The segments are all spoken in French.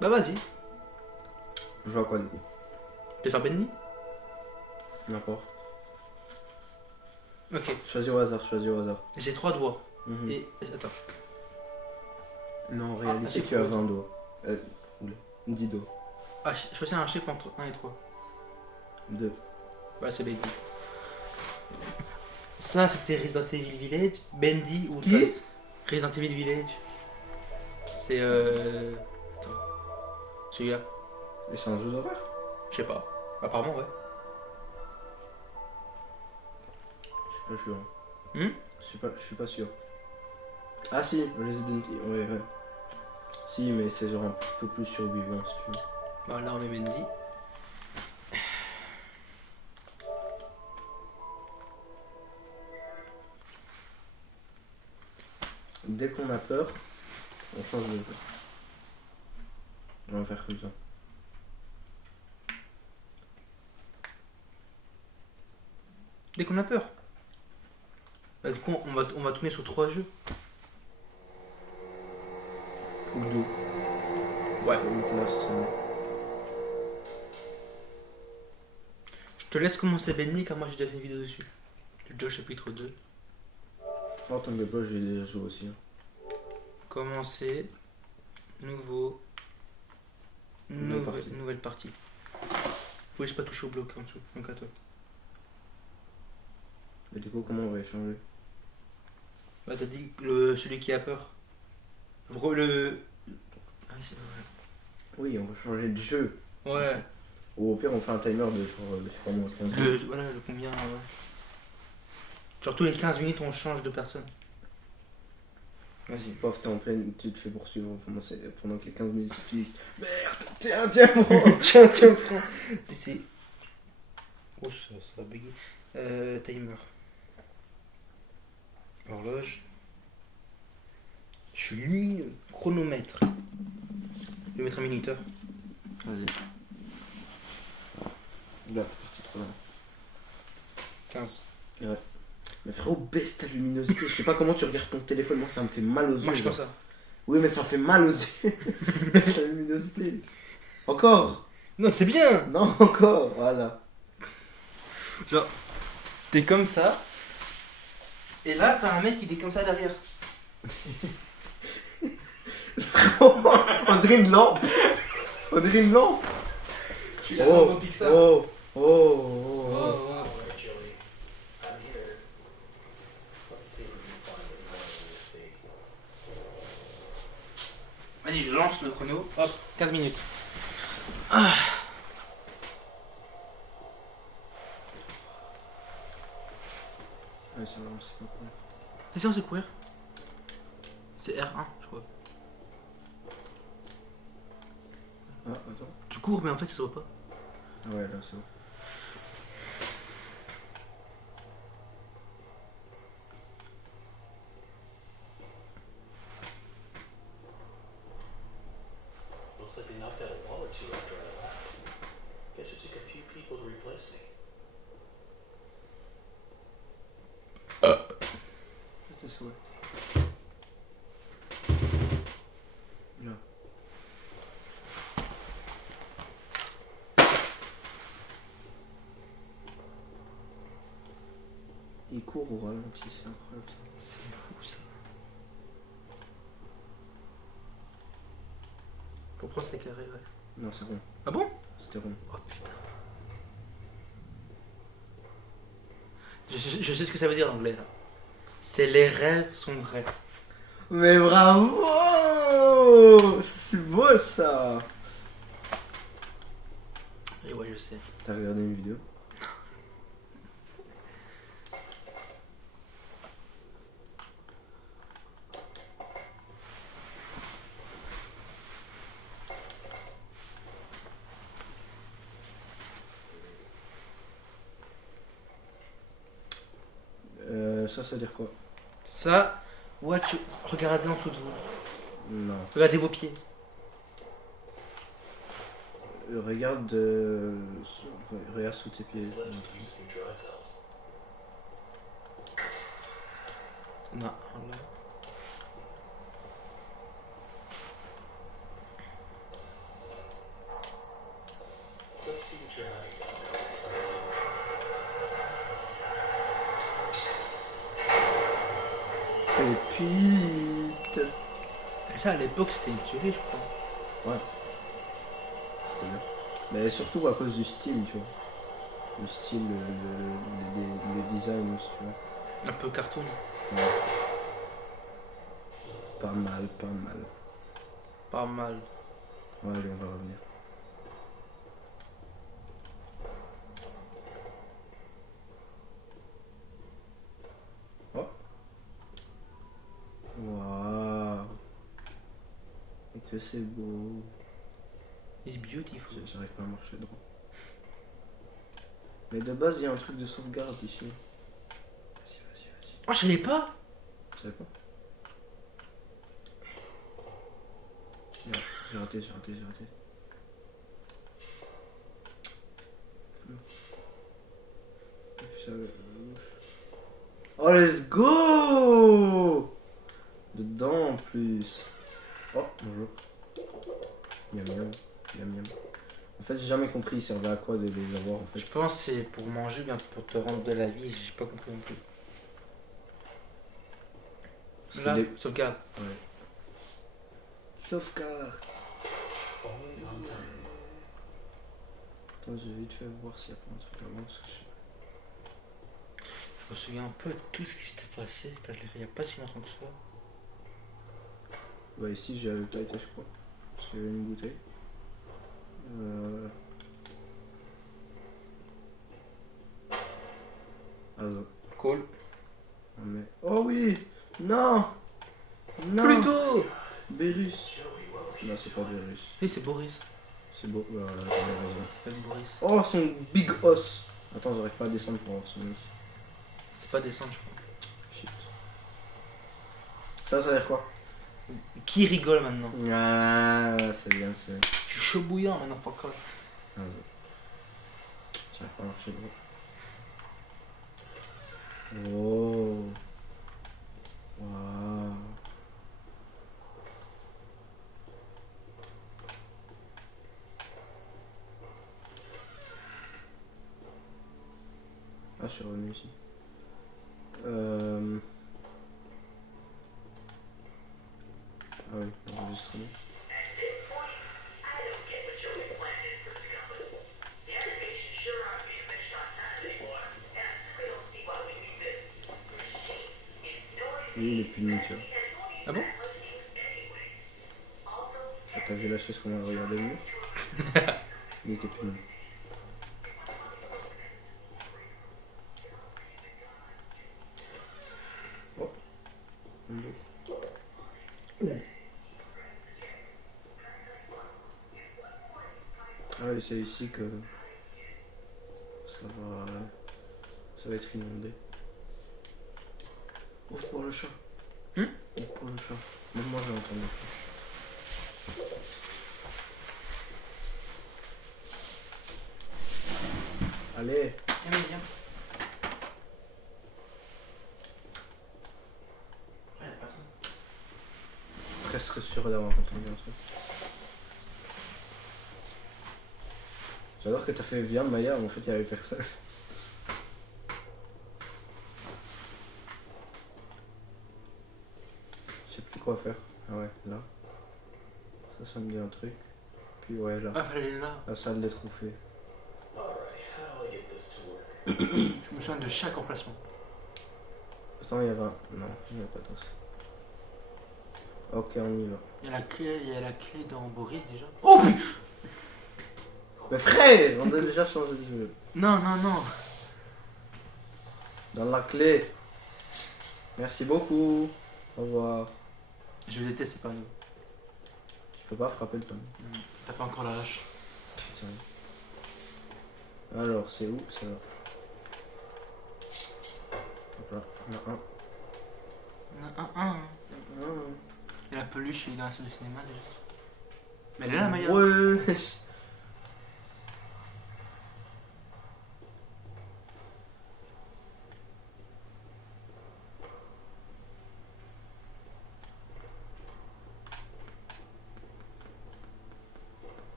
Bah vas-y. Je joue à quoi du coup? Tu veux faire Bendy? N'importe. Ok. Choisis au hasard, choisis au hasard. J'ai 3 doigts. Mhm. Et. Attends. Non, en Ah, réalité, c'est tu as faux. 20 doigts. Oula, 10 doigts. Ah, choisis un chiffre entre 1 et 3. 2. Bah c'est Bendy. Ça c'était Resident Evil Village. Bendy ou Qui? Outlast. Resident Evil Village. C'est Attends. Celui-là. Et c'est un jeu d'horreur? Je sais pas. Apparemment ouais. Je suis pas sûr. Hmm. Je suis pas sûr. Ah si, Resident Evil, ouais, ouais. Si, mais c'est genre un peu plus survivant si tu veux. Bah là on met Bendy. Dès qu'on a peur, on change de jeu. On va faire comme ça. Dès qu'on a peur. Bah, du coup on va tourner sur 3 jeux. Ou 2. Ouais. Donc là, c'est ça. Je te laisse commencer Bendy car moi j'ai déjà fait une vidéo dessus. J'ai déjà au chapitre 2. Oh, t'inquiète pas, j'ai déjà joué aussi. Hein. Commencer. Nouveau. Nouvelle partie. Faut juste pas toucher au bloc en dessous. Donc à toi. Mais du coup, comment on va échanger? Bah t'as dit celui qui a peur. Ah oui c'est vrai. Oui, on va changer de jeu. Ouais. Ou au pire, on fait un timer de genre, je sais pas moi, 15 minutes. Voilà le combien ouais. Genre tous les 15 minutes on change de personne. Vas-y. Pof, t'es en pleine, tu te fais poursuivre pendant que les 15 minutes se finissent. Merde, tiens, prends. Tiens, prends. Si c'est. Oh ça va bugger. Timer. Horloge. Je suis lumineux. Chronomètre. Je vais mettre un minuteur. Vas-y. Là, parti trop loin. 15. Ouais. Mais frérot, baisse ta luminosité. Je sais pas comment tu regardes ton téléphone. Moi, ça me fait mal aux yeux. Moi je genre. fais ça. Oui, mais ça fait mal aux yeux. Baisse ta luminosité. Encore. Non c'est bien. Non, encore. Voilà. Genre, t'es comme ça. Et là t'as un mec qui est comme ça derrière. On dirait une lampe. On dirait une lampe. Je suis là Oh, dans Pixar. oh, oh, Oh, oh. oh. Alright, Joey. I'm here. Let's see if we can find what you wanted to see. Vas-y, je lance le chrono. Hop, 15 minutes. Ouais, ça va, c'est pas cool. C'est ça, c'est courir. C'est R1, je crois. Ah, attends. Tu cours, mais en fait, ça se voit pas. Ah ouais, là, c'est bon. Looks like they knocked out a wall or two after I left. Guess it took a few people to replace me. C'était ça, ouais. Là. Il court au ralenti, c'est incroyable ça. C'est fou, ça. Pourquoi c'est carré, ouais. Non, c'est rond. Ah bon? C'était rond. Oh putain. Je sais ce que ça veut dire l'anglais, là. C'est les rêves sont vrais. Mais bravo! C'est beau ça! Et ouais, je sais. T'as regardé une vidéo? Ça veut dire quoi? Ça, watch, regardez en dessous de vous. Non. Regardez vos pieds. Regarde, regarde sous tes pieds. It's left to use a few dry cells. Non, là. Pépite. Et ça, à l'époque, c'était une tuerie, je crois. Ouais. C'était bien. Mais surtout à cause du style, tu vois. Le style, le design, tu vois. Un peu cartoon. Ouais. Pas mal, pas mal. Pas mal. Ouais, allez, on va revenir. Oh. Waouh. Et que c'est beau. It's beautiful. J'arrive pas à marcher droit. Mais de base, il y a un truc de sauvegarde ici. Vas-y, vas-y, vas-y. Oh, je savais pas. Tu savais pas? J'ai raté, j'ai raté, j'ai raté. Oh, let's go! Dedans en plus. Oh, bonjour. Miam miam, miam miam. En fait, j'ai jamais compris, il servait à quoi de les avoir en fait. Je pense que c'est pour manger, bien pour te rendre de la vie. J'ai pas compris non plus. Parce Là, que les- sauvegarde. Ouais. Sauvegarde. Always on time. Attends, j'ai vite fait voir s'il y a pas un truc avant parce que je sais Je me souviens un peu de tout ce qui s'était passé quand je l'ai fait il y a pas si longtemps que ça. pas. Ouais, ici j'y avais pas été, je crois. Parce qu'il y avait une bouteille. Ah non. Cool. Ah, mais... Oh oui! Non! Non! Plutôt. Bérus! Non, c'est pas Bérus. Oui, c'est Boris. C'est beau. Voilà, j'ai raison. C'est pas Boris. Oh, son big os! Attends, j'arrive pas à descendre pour voir son os. C'est pas descendre, je crois. Shit. Ça veut dire quoi? Qui rigole maintenant? Ah, c'est bien, c'est bien. Je suis chaud bouillant maintenant, pas encore. Ah, j'arrive pas à marcher droit. Oh! Waouh! Ah, je suis revenu ici. Ah oui, enregistrement. Oui, il est puni, tu vois. Ah bon? Ah, t'as vu la chaise qu'on a regardé le mur? Il était puni. Oh! Un autre. Ah oui, c'est ici que ça va être inondé. Ouvre pour le chat. Ouvre pour le chat. Même moi j'ai entendu. Allez. Viens, viens. Ouais, y'a personne. Je suis presque sûr d'avoir entendu un truc. J'adore que t'as fait viande Maya, mais en fait il y avait personne. Je sais plus quoi faire. Ah ouais, là. Ça me dit un truc. Puis ouais, là. Ah, fallait aller là. La salle des trophées. Alright, how do I get this to work? Je me souviens de chaque emplacement. Attends, il y avait un... Non, il n'y a pas d'os. Ok, on y va. Il y a la clé dans Boris déjà. Oh! Mais frère, on a déjà changé de jeu. Non, non, non. Dans la clé. Merci beaucoup. Au revoir. Je déteste ces panneaux. Je peux pas frapper le panneau. T'as pas encore la hache. Putain. Alors, c'est où? C'est là. Hop là, il y en a un. Il y en a un. Et la peluche, il est dans la salle de cinéma déjà. Mais elle est là, Maya. Ouais.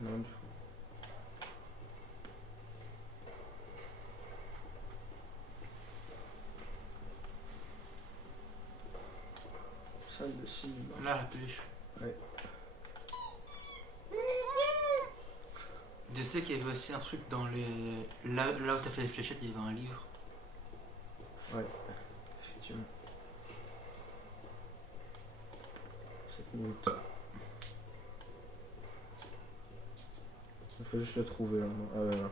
Non, du coup. Salle de cinéma. Là, la peluche. Ouais. Je sais qu'il y avait aussi un truc dans les. Là où t'as fait les fléchettes, il y avait un livre. Ouais, effectivement. 7 minutes. Il faut juste le trouver là. Ah ouais, ouais.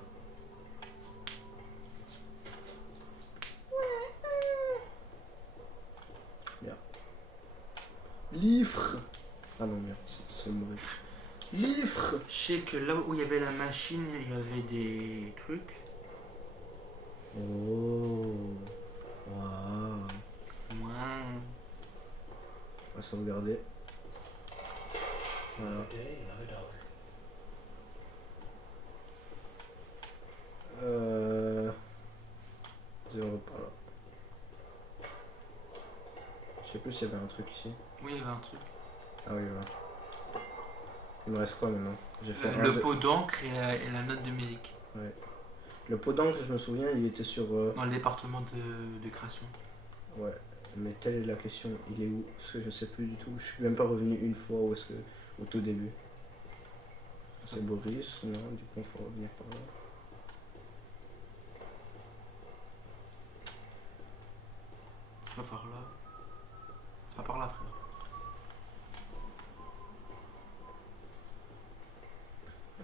Bien. Livre. Ah non, merde, c'est le mauvais. Livre. Je sais que là où il y avait la machine, il y avait des trucs. Oh. Waouh. Ouais. On va sauvegarder. Voilà. Another day, another dollar. Zéro par là. Je sais plus s'il y avait un truc ici. Oui, il y avait un truc. Ah oui, voilà. Il me reste quoi maintenant? J'ai fait Le pot d'encre et la note de musique. Ouais. Le pot d'encre, je me souviens, il était sur. Dans le département de création. Ouais. Mais telle est la question. Il est où? Parce que je sais plus du tout. Je suis même pas revenu une fois où est-ce que au tout début. C'est Boris. Non, du coup, il faut revenir par là. C'est pas par là. C'est pas par là, frère.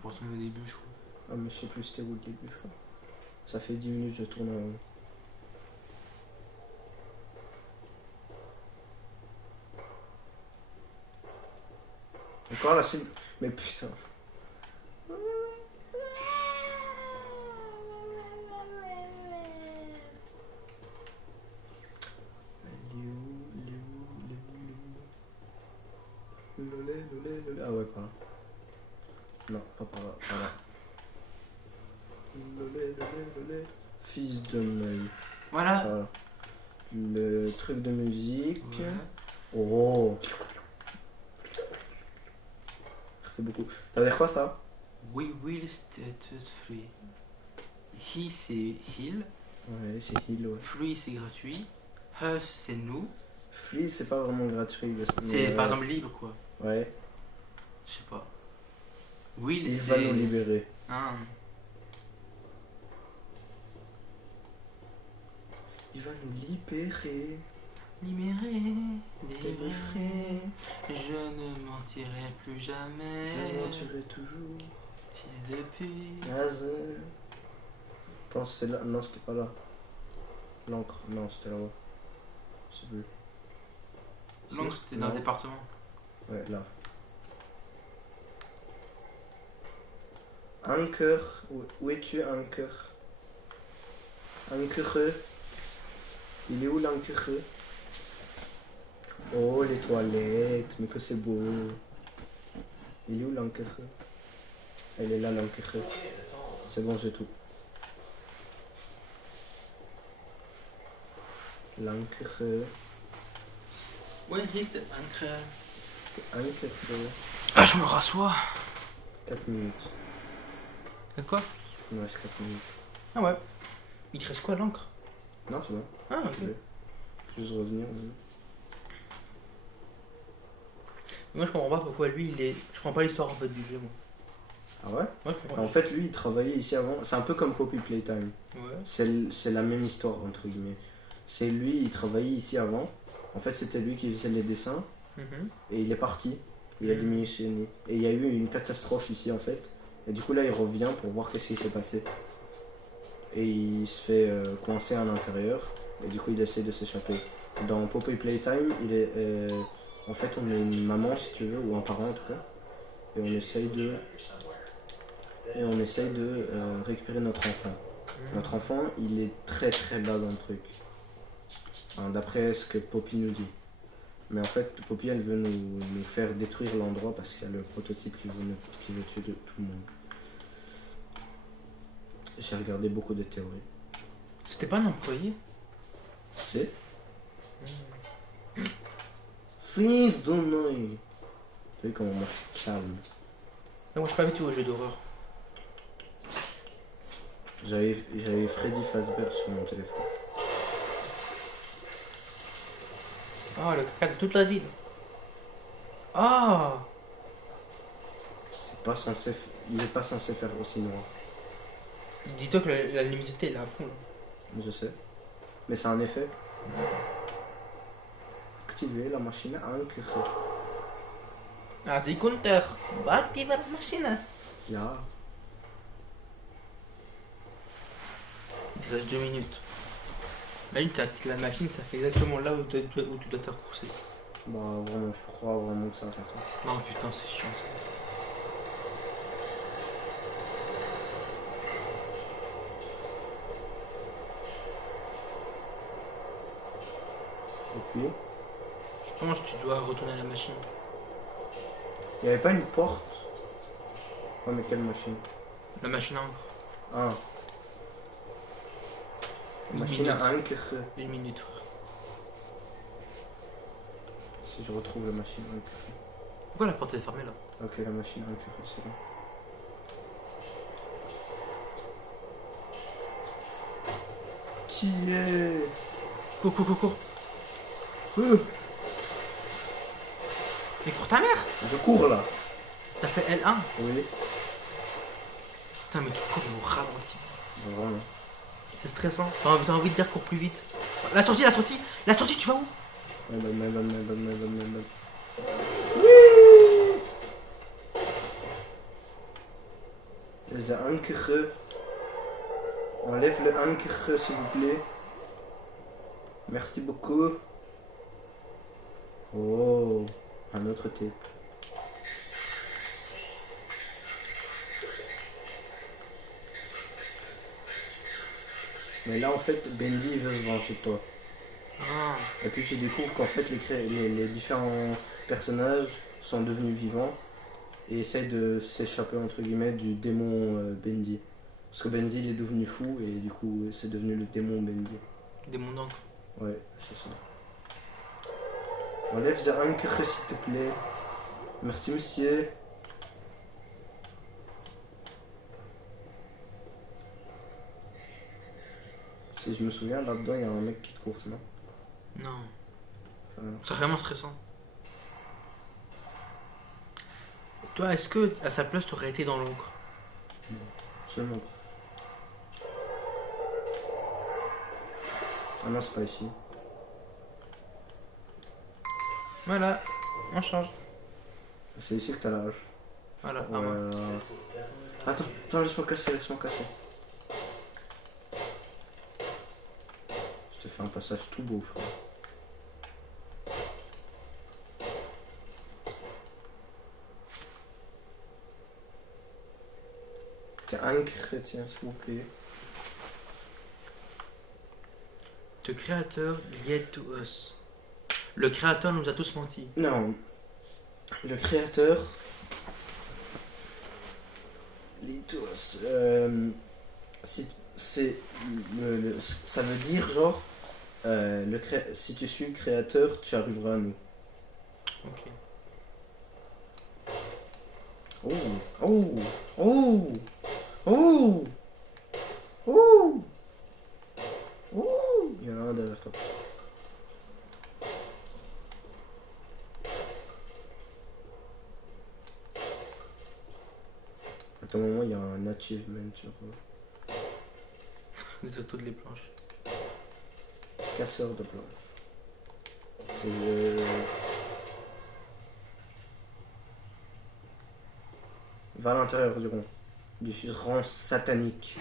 Faut retourner au début, je crois. Ah, mais je sais plus c'était où le début, frère. Ça fait 10 minutes que je tourne en rond. Encore la cible. Mais putain. Ah ouais, par là. Non, pas par là, par là. Fils de Meuil. Voilà. Voilà. Le truc de musique. Ouais. Oh. C'est beaucoup. Ça veut dire quoi ça? We will status free. He c'est heal. Ouais, c'est heal, ouais. Free c'est gratuit. Us c'est nous. Free, c'est pas vraiment gratuit. C'est par exemple libre quoi. Ouais. Je sais pas. Will Il c'est. va nous libérer. Ah. Il va nous libérer. Libéré, Délivré. je ne mentirai plus jamais. Je mentirai toujours. Fils de pute. Naze. Attends, c'était là. Non, c'était pas là. L'encre. Non, c'était là-bas. C'est bleu. L'encre c'était dans le Non. département. Ouais, là. Anker. Où es-tu, Anker? Anker. Il est où l'Anker? Oh, les toilettes. Mais que c'est beau. Il est où l'Anker? Elle est là, l'Anker. Okay, that's all. C'est bon, j'ai tout. L'Anker. Ouais, c'est incroyable. Anker. Ah, je me rassois. 4 minutes. C'est quoi? Il me reste 4 minutes. Ah ouais. Il te reste quoi l'encre? Non, c'est bon. Ah ok. Je vais juste revenir. Moi je comprends pas pourquoi lui il est. Je comprends pas l'histoire en fait du jeu moi. Ah ouais? Moi je comprends. En fait, lui, il travaillait ici avant. C'est un peu comme Poppy Playtime. Ouais. C'est la même histoire, entre guillemets. C'est lui, il travaillait ici avant. En fait, c'était lui qui faisait les dessins. Mhm. Et il est parti. Il a Mhm. démissionné. Et il y a eu une catastrophe ici, en fait. Et du coup, là, il revient pour voir qu'est-ce qui s'est passé. Et il se fait coincer à l'intérieur. Et du coup, il essaie de s'échapper. Dans Poppy Playtime, il est, en fait, on est une maman, si tu veux, ou un parent en tout cas. Et on essaye de récupérer notre enfant. Notre enfant, il est très très bas dans le truc. Enfin, d'après ce que Poppy nous dit. Mais en fait, Poppy, elle veut nous faire détruire l'endroit parce qu'il y a le prototype qui veut tuer tout le monde. J'ai regardé beaucoup de théories. C'était pas un employé? Tu sais? Fils de Noël. Tu vois comment moi je suis calme. Non, moi je suis pas habitué aux jeux d'horreur. J'avais Freddy Fazbear sur mon téléphone. Ah, le caca de toute la ville. Ah! C'est pas censé... Il est pas censé faire aussi noir. Dis-toi que la luminosité elle est à fond là. Je sais. Mais c'est un effet. Activer la machine à enquêter. Ah, c'est counter. Va activer la machine. Ja. Il reste 2 minutes. Là, tu actives la machine, ça fait exactement là où tu dois te recourser. Bah vraiment, je crois vraiment que ça va faire ça. Non, putain, c'est chiant ça. Et puis, Je pense que tu dois retourner à la machine. il n'y avait pas une porte. Oh mais quelle machine? La machine à encre. Ah. Une Machine à minute. enquêter. 1 minute, frère. Si je retrouve la machine à enquêter. Pourquoi la porte est fermée là? Ok, la machine à enquêter, c'est bon. Tiens. Cours. Mais pour ta mère! Je cours là. T'as fait L1? Oui. Putain, mais tu cours au ralenti. Bah, vraiment. C'est stressant. T'as envie de dire cours plus vite. La sortie, tu vas où? Madame. Les ankeren. Enlève le ankeren s'il vous plaît. Merci beaucoup. Oh, un autre tape. Mais là en fait, Bendy il veut se venger de toi. Ah. Et puis tu découvres qu'en fait les différents personnages sont devenus vivants et essayent de s'échapper entre guillemets du démon Bendy. Parce que Bendy il est devenu fou et du coup c'est devenu le démon Bendy. Démon d'encre. Ouais, c'est ça. Enlève the anchor s'il te plaît. Merci monsieur. Si je me souviens, là-dedans il y a un mec qui te course, non? Non. Enfin, C'est vraiment stressant. Toi, est-ce que à sa place, t'aurais été dans l'encre? seulement. Ah non, c'est pas ici. Voilà, on change. C'est ici que t'as la hache. Voilà, à Ouais, moi. Attends, laisse-moi casser. Je te fais un passage tout beau, frère. Tiens, un chrétien, s'il vous plaît. The creator lied to us. Le créateur nous a tous menti. Non. Le créateur. Litos. Ça veut dire genre. Si tu suis le créateur, tu arriveras à nous. Ok. Il y en a un derrière toi. À un moment, il y a un achievement sur Les autos de les planches. casseur de planches. C'est va à l'intérieur du rond. Du rang satanique.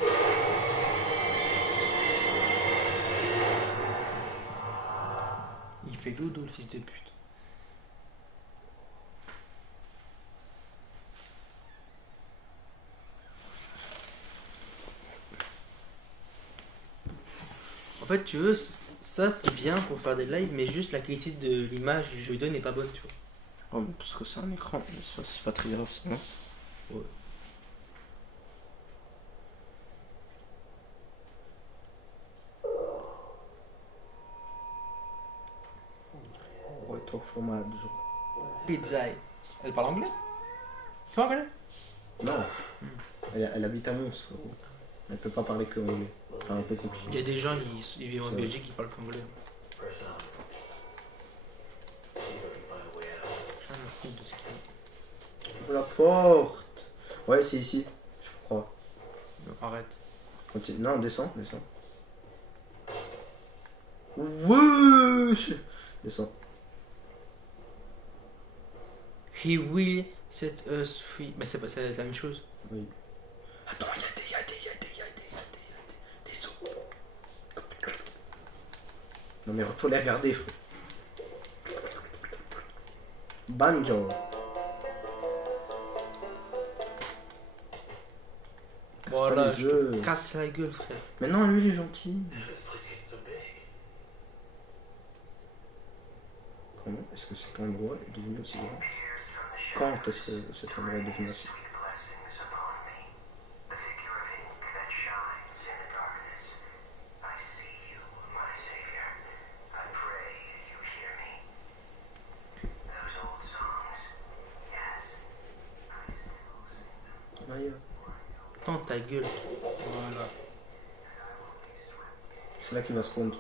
Il fait dodo le fils de pute. En fait, tu veux, ça c'est bien pour faire des lives, mais juste la qualité de l'image du jeu vidéo n'est pas bonne, tu vois. Oh, mais parce que c'est un écran, c'est pas très grave, ça, non? Ouais. Ouais, ton fromage. Pizza. Elle parle anglais? Tu parles anglais? Non. Elle habite à Mons, frérot. Elle peut pas parler que anglais. Enfin, un peu compliqué. Il y a des gens, ils vivent en C'est Belgique, ils parlent qu'anglais. Press on. See if I can find a way out. fous de ce qu'il y La porte. Ouais, c'est ici, je crois. a. Non, arrête. Continue. Non, descends, descends. Wesh. Descends. He will set us free. Bah, c'est pas c'est la même chose. Oui. Attends, il y a des sous. Non mais faut les regarder, frère. Banjo. Casse Voilà, pas les je œufs. te casse la gueule, frère. Mais non, lui il est gentil. This place gets so big. Comment est-ce que cet endroit est devenu aussi grand? Quand est-ce que cet endroit est devenu aussi grand? Maya. Tends ta gueule. Voilà. C'est là qu'il va se prendre.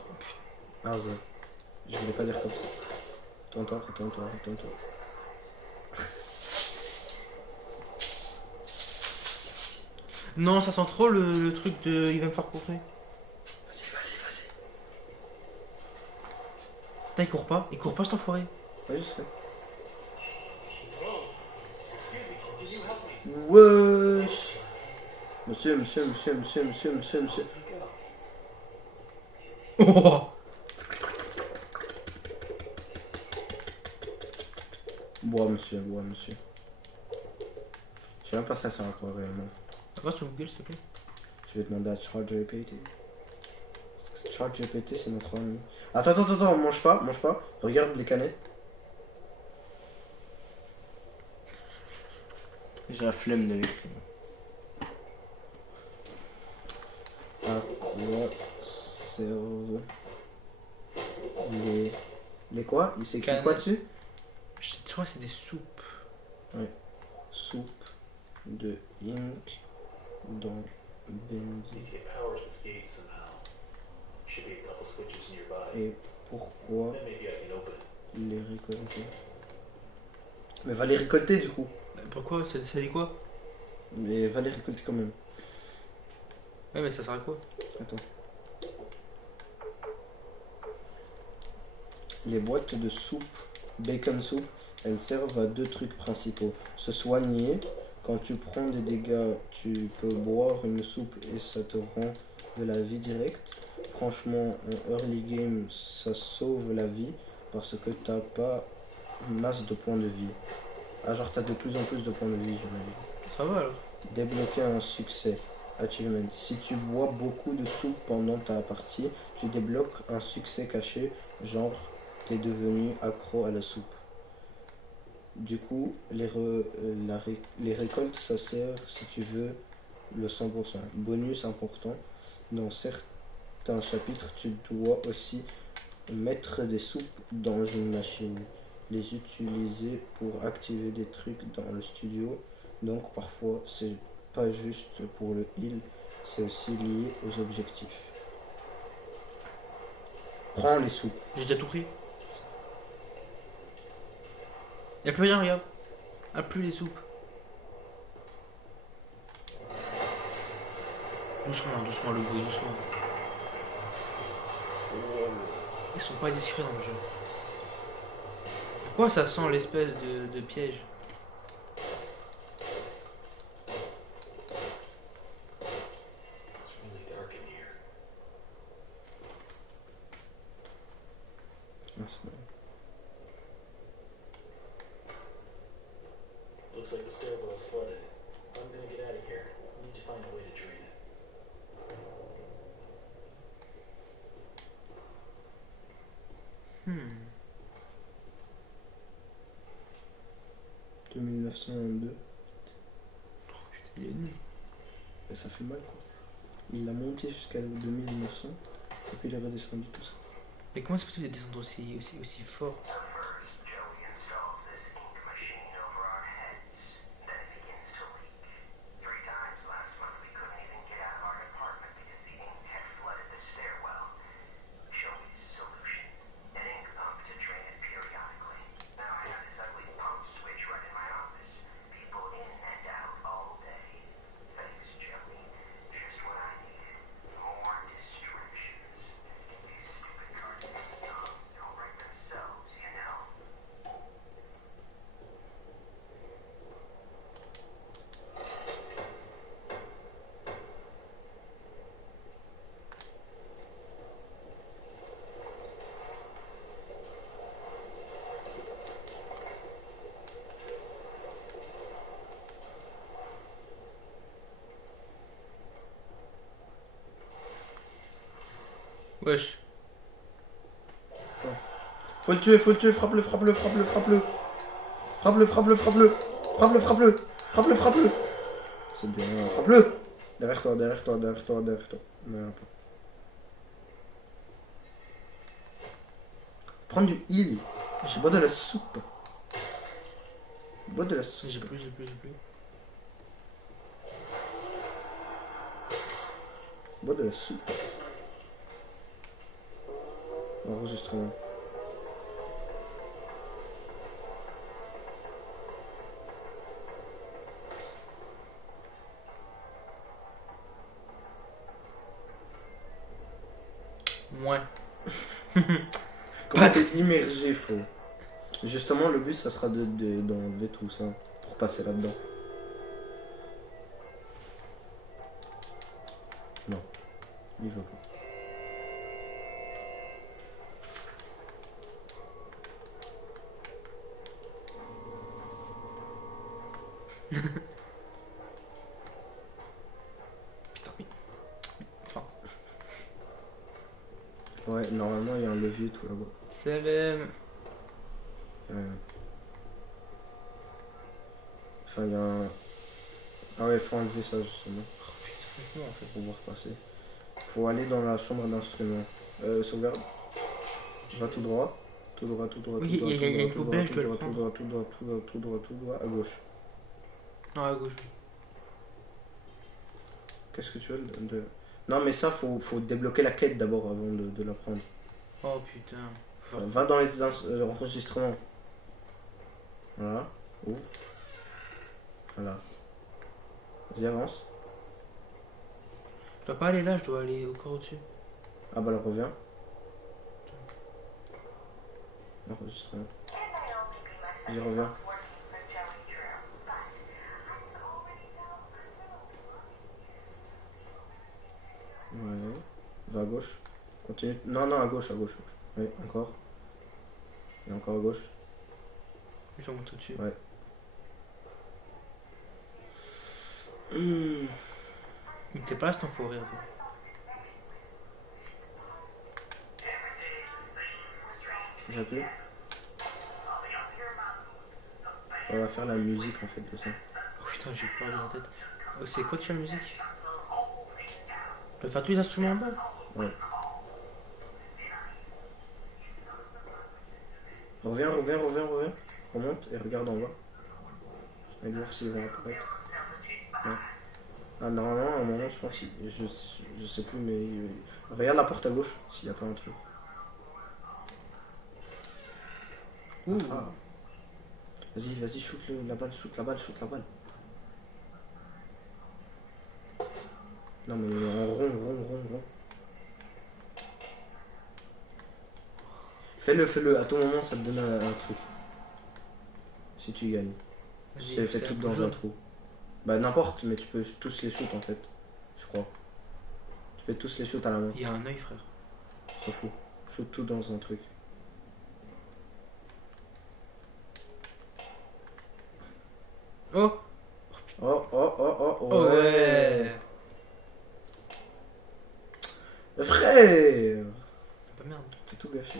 Ah ouais. Je voulais pas dire comme ça. Attends-toi, attends-toi, attends-toi. Non, ça sent trop le truc de. Il va me faire courir. Vas-y. Putain, il court pas cet enfoiré. Ouais, je sais. Excuse me, can you help me? Wesh. Monsieur. Oh. Bois, monsieur. Je sais même pas si ça sert à quoi réellement. Va sur Google, s'il te plaît. Je vais demander à ChatGPT. ChatGPT, c'est notre ami. Attends, mange pas. Regarde les canettes. J'ai la flemme de l'écrire. À quoi servent les quoi? Il s'écrit quoi Canettes. dessus? Tu vois, c'est des soupes. Soupe de ink dans benzine. Need to get power to this gate somehow. Should be a couple switches nearby. Et pourquoi Then maybe I can open it. les récolter? Mais va les récolter du coup. Pourquoi ça dit quoi? Mais va les récolter quand même. Ouais, mais ça sert à quoi? Attends. Les boîtes de soupe, bacon soup, elles servent à deux trucs principaux. Se soigner. Quand tu prends des dégâts, tu peux boire une soupe et ça te rend de la vie directe. Franchement, en early game, ça sauve la vie parce que t'as pas masse de points de vie. Ah, genre t'as de plus en plus de points de vie, j'imagine. Ça va alors. Débloquer un succès. Achievement. Si tu bois beaucoup de soupe pendant ta partie, tu débloques un succès caché, genre t'es devenu accro à la soupe. Du coup, les récoltes, ça sert si tu veux le 100%. Bonus important, dans certains chapitres, tu dois aussi mettre des soupes dans une machine, les utiliser pour activer des trucs dans le studio. Donc parfois, c'est pas juste pour le heal, c'est aussi lié aux objectifs. Prends les soupes. J'ai déjà tout pris. Y'a plus rien, regarde. Ah, plus les soupes. Doucement le bruit, doucement. Ils sont pas discrets dans le jeu. Pourquoi ça sent l'espèce de piège? It's really dark in here. Ah, c'est bon. Looks like the stairwell is flooded. If I'm gonna get out of here, I need to find a way to drain it. Hmm. 2902. Il est nul. Et ça fait mal quoi. Il l'a monté jusqu'à 2900 et puis il est redescendu tout ça. Mais comment c'est possible de descendre aussi fort? Wesh. Faut le tuer, frappe-le, frappe-le, frappe-le, frappe-le. Frappe-le, frappe-le, frappe-le. Frappe-le, frappe-le. Frappe-le, frappe-le. C'est bien. Frappe-le. Derrière toi, derrière toi, derrière toi, derrière toi. Non, pas. Prends du heal. J'ai bois de la soupe. Bois de la soupe. J'ai plus. Bois de la soupe. Enregistrement. Ouais. Comment c'est immergé, frérot. Justement, le but, ça sera d'enlever tout ça pour passer là-dedans. Non, il veut pas. Putain, oui. Enfin. Ouais, normalement, il y a un levier tout là-bas. Salam. Enfin, il y a un... Ah ouais, faut enlever ça, justement. Oh putain, en fait. Pour pouvoir passer. Faut aller dans la chambre d'instruments. Sauvegarde. Va tout droit. Tout droit, tout droit, Oui, tout droit, il y a une tout droit, poubelle, tout je dois droit, le tout droit, tout droit, tout droit, tout droit, tout droit, à gauche. Non, à gauche. Qu'est-ce que tu veux Non, mais ça, faut débloquer la quête d'abord avant de la prendre. Oh putain. Va dans les enregistrements. Voilà. Ouvre. Voilà. Vas-y, avance. Je dois pas aller là, je dois aller encore au-dessus. Ah bah, alors reviens. Enregistrement. J'y reviens. Ouais. Va à gauche. Continue. Non, non, à gauche, à gauche. Oui, encore. Et encore à gauche. Je monte au-dessus. Ouais. Il était pas là cet enfoiré. Ça plus. On va faire la musique en fait de ça. Oh putain, j'ai peur de la tête. Oh, c'est quoi tu la musique? Je dois faire tous les instruments en bas. Ouais. Reviens, reviens, reviens, reviens. Remonte et regarde en bas. Je vais voir s'ils vont apparaître. Ouais. Ah, normalement, à un moment, je pense, je sais plus, mais regarde la porte à gauche s'il n'y a pas un truc. Ouh. Ah. Vas-y, vas-y, shoot la balle, shoot la balle, shoot la balle. Non, mais en rond, rond, rond. Fais-le, fais-le. À tout moment, ça te donne un truc. Si tu gagnes. Vas-y, Fais tout un dans jaune. un trou. Bah n'importe, mais tu peux tous les shoot en fait. Je crois. Tu peux tous les shoot à la main. Il y a un œil, frère. S'en fout. Shoot tout dans un truc. Oh. Oh, oh, oh, oh, Oh ouais. Frère, Bah merde. t'es tout gâché.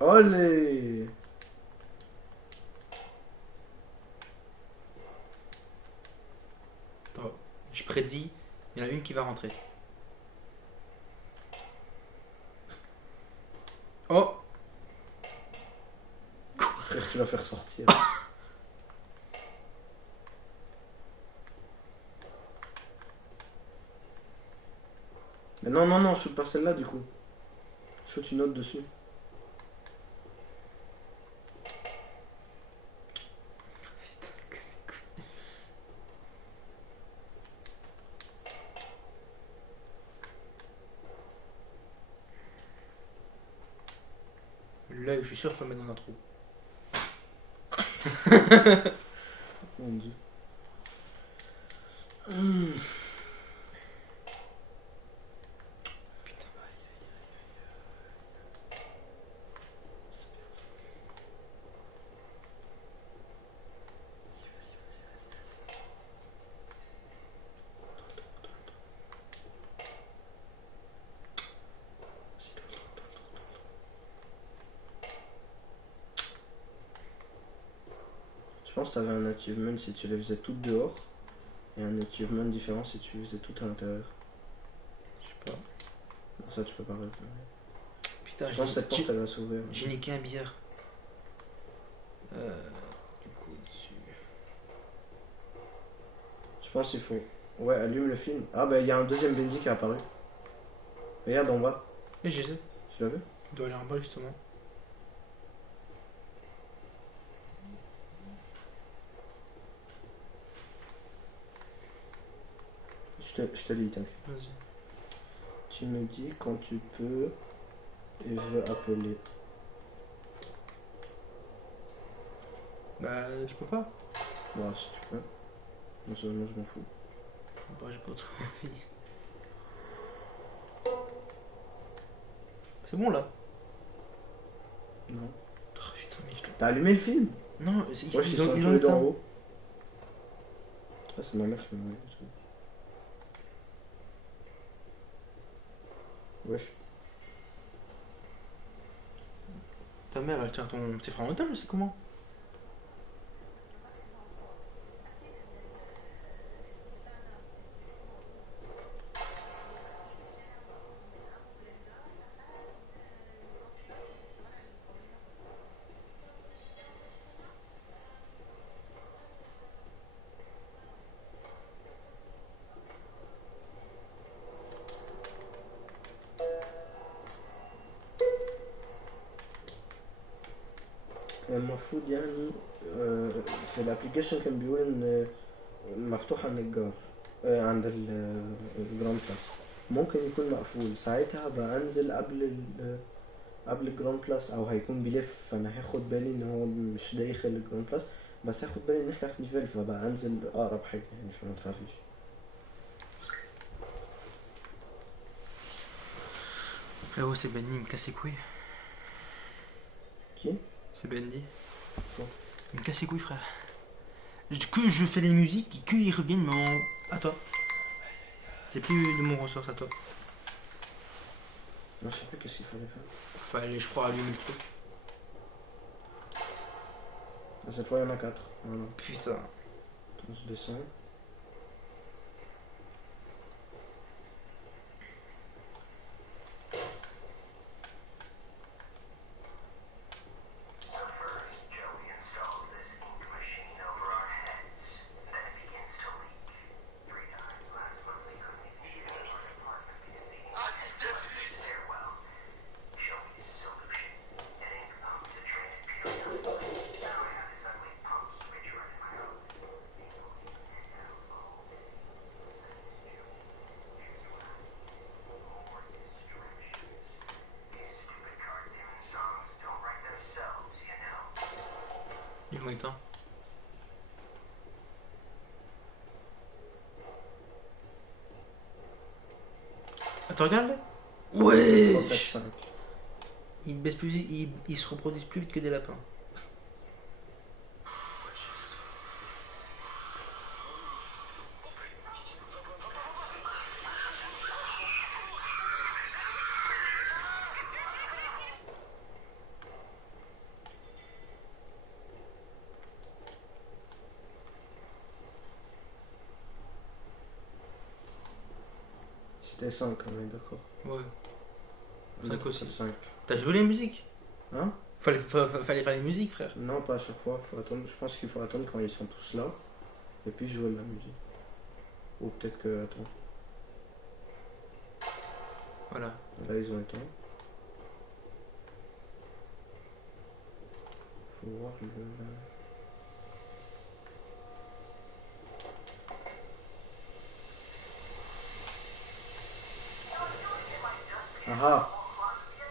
Olé. Attends, je prédis, il y en a une qui va rentrer. Oh. Frère, tu vas faire sortir. Mais non, non, non, shoot pas celle-là du coup. Shoot une autre dessus. L'œil, je suis sûr que je peux le mettre dans un trou. Mon dieu. pense que t'avais un achievement si tu les faisais toutes dehors. Et un achievement différent si tu les faisais toutes à l'intérieur. Je sais pas. Non, ça tu peux pas répondre. Putain, Je pense que cette porte elle va s'ouvrir. j'ai niqué un billard. Du coup, dessus. Je pense qu'il faut. Ouais, allume le film. Ah bah il y a un deuxième Bendy qui est apparu. Regarde en bas. Et je sais. Tu l'as vu? Il doit aller en bas justement. Je te lis, t'inquiète. Vas-y. Tu me dis quand tu peux et veux appeler. Bah, je peux pas. Bah si tu peux. Moi je m'en fous. Bah, j'ai pas trop envie. C'est bon là. Non. Oh putain, mais je le. T'as allumé le film? Non, Ouais, ils je suis sur ils tous l'ont les deux en éteint. haut. Ah, c'est ma mère qui m'a envoyé. Wesh. Ta mère, elle tient tes frères en otage, c'est comment? المفروض يعني في الابلكيشن كان بيقول ان مفتوح عند الجار عند الجراند بلاس. ممكن يكون مقفول ساعتها بقى انزل قبل الجراند بلاس او هيكون بيلف فانا هاخد بالي ان هو مش داخل الجراند بلاس بس هاخد بالي ان احنا في نيفيل فبقى انزل اقرب حاجه يعني فما تخافيش. Frérot, c'est Bendy, il me casse les couilles. Qui? C'est Bendy. Quoi? Il me casse les couilles, frère. Que je fais les musiques, qu'ils reviennent, mais à toi. C'est plus de mon ressort, c'est à toi. Non, je sais pas qu'est-ce qu'il fallait faire. Fallait, je crois, allumer le truc. Ah, cette fois il y en a 4. Voilà. Putain. Attends, je descends. Ils m'ont éteint. Attends, regarde là. Ouais. 3, 4, 5. Ils baissent plus, ils se reproduisent plus vite que des lapins. C'était 5, on est d'accord. Ouais. D'accord aussi. 5. T'as joué les musiques? Hein? Fallait faire les musiques, frère. Non, pas à chaque fois. Faut attendre. Je pense qu'il faut attendre quand ils sont tous là. Et puis jouer de la musique. Ou peut-être que. Attends. Voilà. Là, ils ont éteint. Faut voir le. Ah ah!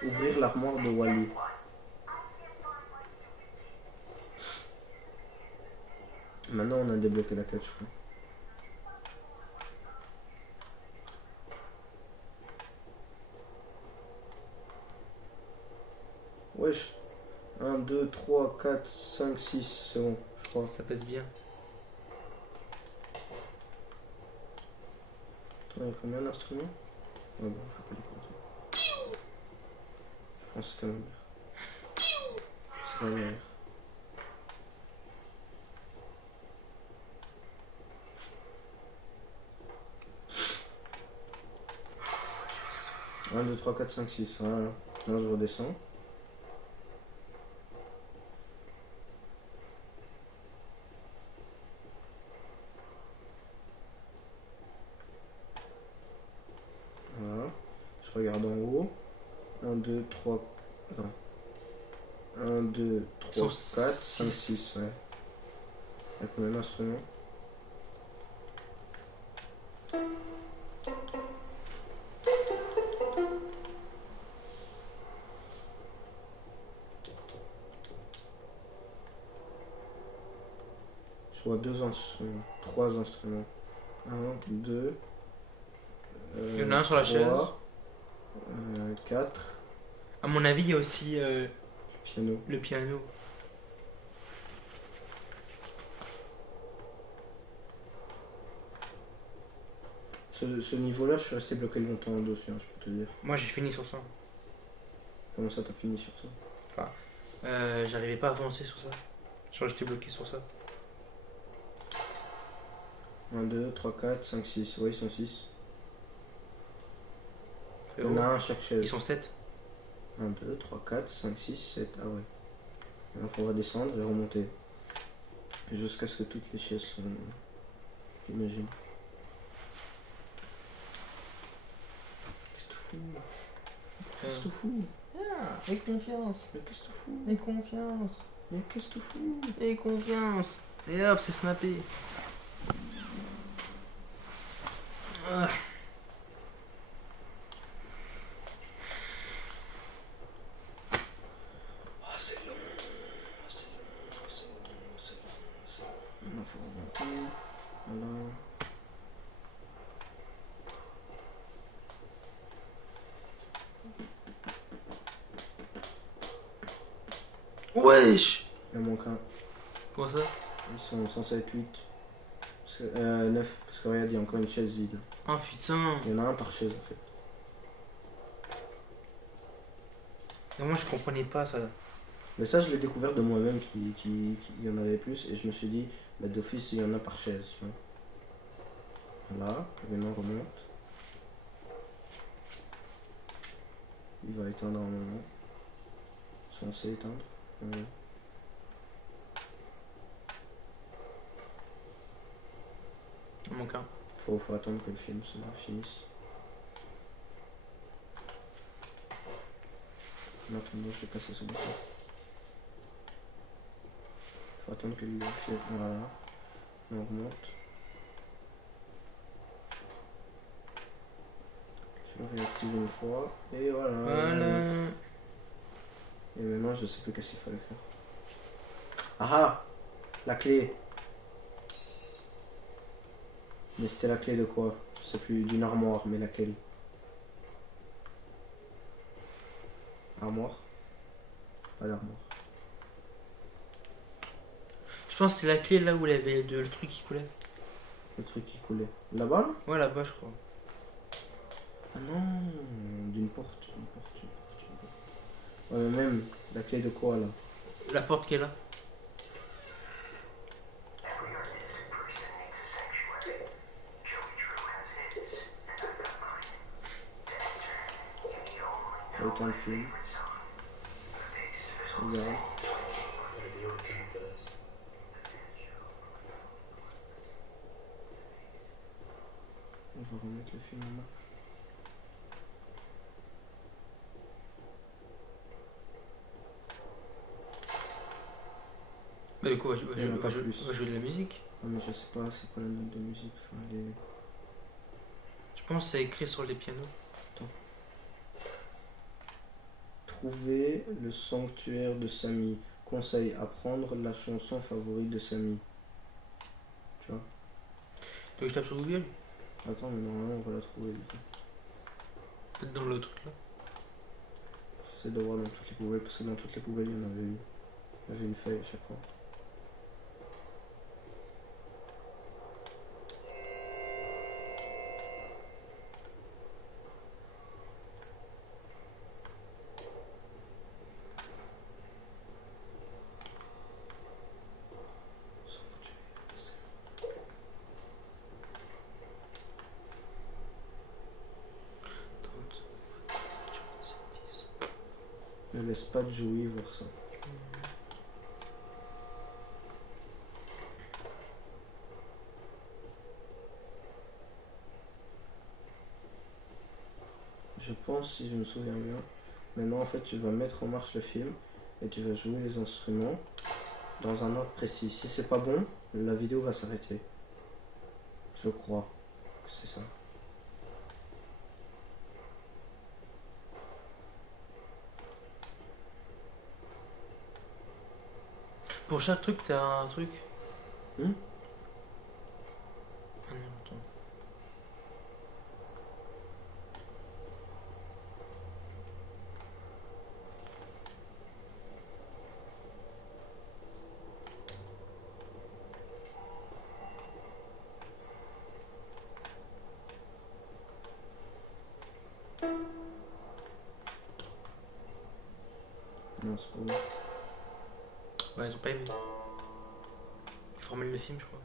Ouvrir l'armoire de Wally. Maintenant, on a débloqué la quête, je crois. Wesh. 1, 2, 3, 4, 5, 6. C'est bon, je crois. Ça pèse bien. Attends, il y a combien d'instruments? Ouais, bon, je peux les compter. Je pense que c'était ma mère. C'est ma mère. 1, 2, 3, 4, 5, 6. Voilà. Là, je redescends. Voilà. Je regarde en haut. 1, 2, 3. Attends. 1, 2, 3, 4, 5, 6. Ouais. Il y a combien d'instruments? Je vois 2 instruments. 3 instruments. 1, 2. Il y en a un sur la chaise. 4. À mon avis, il y a aussi Piano. le piano. Ce niveau-là, je suis resté bloqué longtemps dessus, hein, je peux te dire. Moi, j'ai fini sur ça. Comment ça, t'as fini sur ça? J'arrivais pas à avancer sur ça. Genre, j'étais bloqué sur ça. 1, 2, 3, 4, 5, 6. Ouais, ils sont 6. Il y en Frérot, a un à chaque chaise. ils sont 7. 1, 2, 3, 4, 5, 6, 7. Ah ouais. Il faudra descendre et remonter. Jusqu'à ce que toutes les chaises sont. J'imagine. Qu'est-ce que tu fous? Qu'est-ce que tu fous? Ah, aie confiance. Mais qu'est-ce que tu fous? Aie confiance. Mais qu'est-ce que tu fous? Aie confiance. Et hop, c'est snappé. Ah. Oh, c'est long. Oh, c'est long. Oh, c'est long. Oh, c'est long. Oh, c'est long. Il faut remonter. Voilà. Wesh. Il en manque un. Comment ça? Ils sont censés être 8. 9. Parce que regarde, il y a encore une chaise vide. Oh putain. Il y en a un par chaise en fait. Et moi, je comprenais pas ça. Mais ça, je l'ai découvert de moi-même qu'il y en avait plus. Et je me suis dit, bah, d'office, il y en a par chaise. Tu vois. Voilà. Maintenant, on remonte. Il va éteindre un moment. Censé éteindre. Ouais. Il manque un. Faut attendre que le film se finisse. En attendant, je vais passer sur le bouton. Faut attendre que le film. Voilà. On remonte. Je le réactive une fois. Et voilà. Voilà. Et maintenant, je sais plus qu'est-ce qu'il fallait faire. Ah ah! La clé! Mais c'était la clé de quoi? Je sais plus, d'une armoire, mais laquelle? Armoire? Pas d'armoire. Je pense que c'est la clé là où il y avait le truc qui coulait. Le truc qui coulait. Là-bas là? Ouais, là-bas, je crois. Ah non! D'une porte, une porte, une porte, une porte. Ouais, mais même, la clé de quoi là? La porte qui est là. Autant de film. Je regarde. Better be over time for this. On va remettre le film en bas. Bah, du coup, Il y en a pas plus. on va jouer de la musique. Non mais je sais pas, c'est quoi la note de musique? Enfin, Je pense que c'est écrit sur les pianos. Trouver le sanctuaire de Samy. Conseil, apprendre la chanson favorite de Samy. Tu vois? Tu veux que je tape sur Google? Attends, mais normalement on va la trouver du coup. Peut-être dans le truc là. J'essaie de voir dans toutes les poubelles, parce que dans toutes les poubelles il y en avait une. Il y avait une feuille à chaque fois. Ne laisse pas Joey voir ça. Je pense, si je me souviens bien, maintenant en fait tu vas mettre en marche le film et tu vas jouer les instruments dans un ordre précis. Si c'est pas bon, la vidéo va s'arrêter. Je crois que c'est ça. Pour chaque truc, t'as un truc. Hmm. Ah non, attends. Non, c'est pas bon. Ouais, ils ont pas aimé. Ils formaient le film, je crois.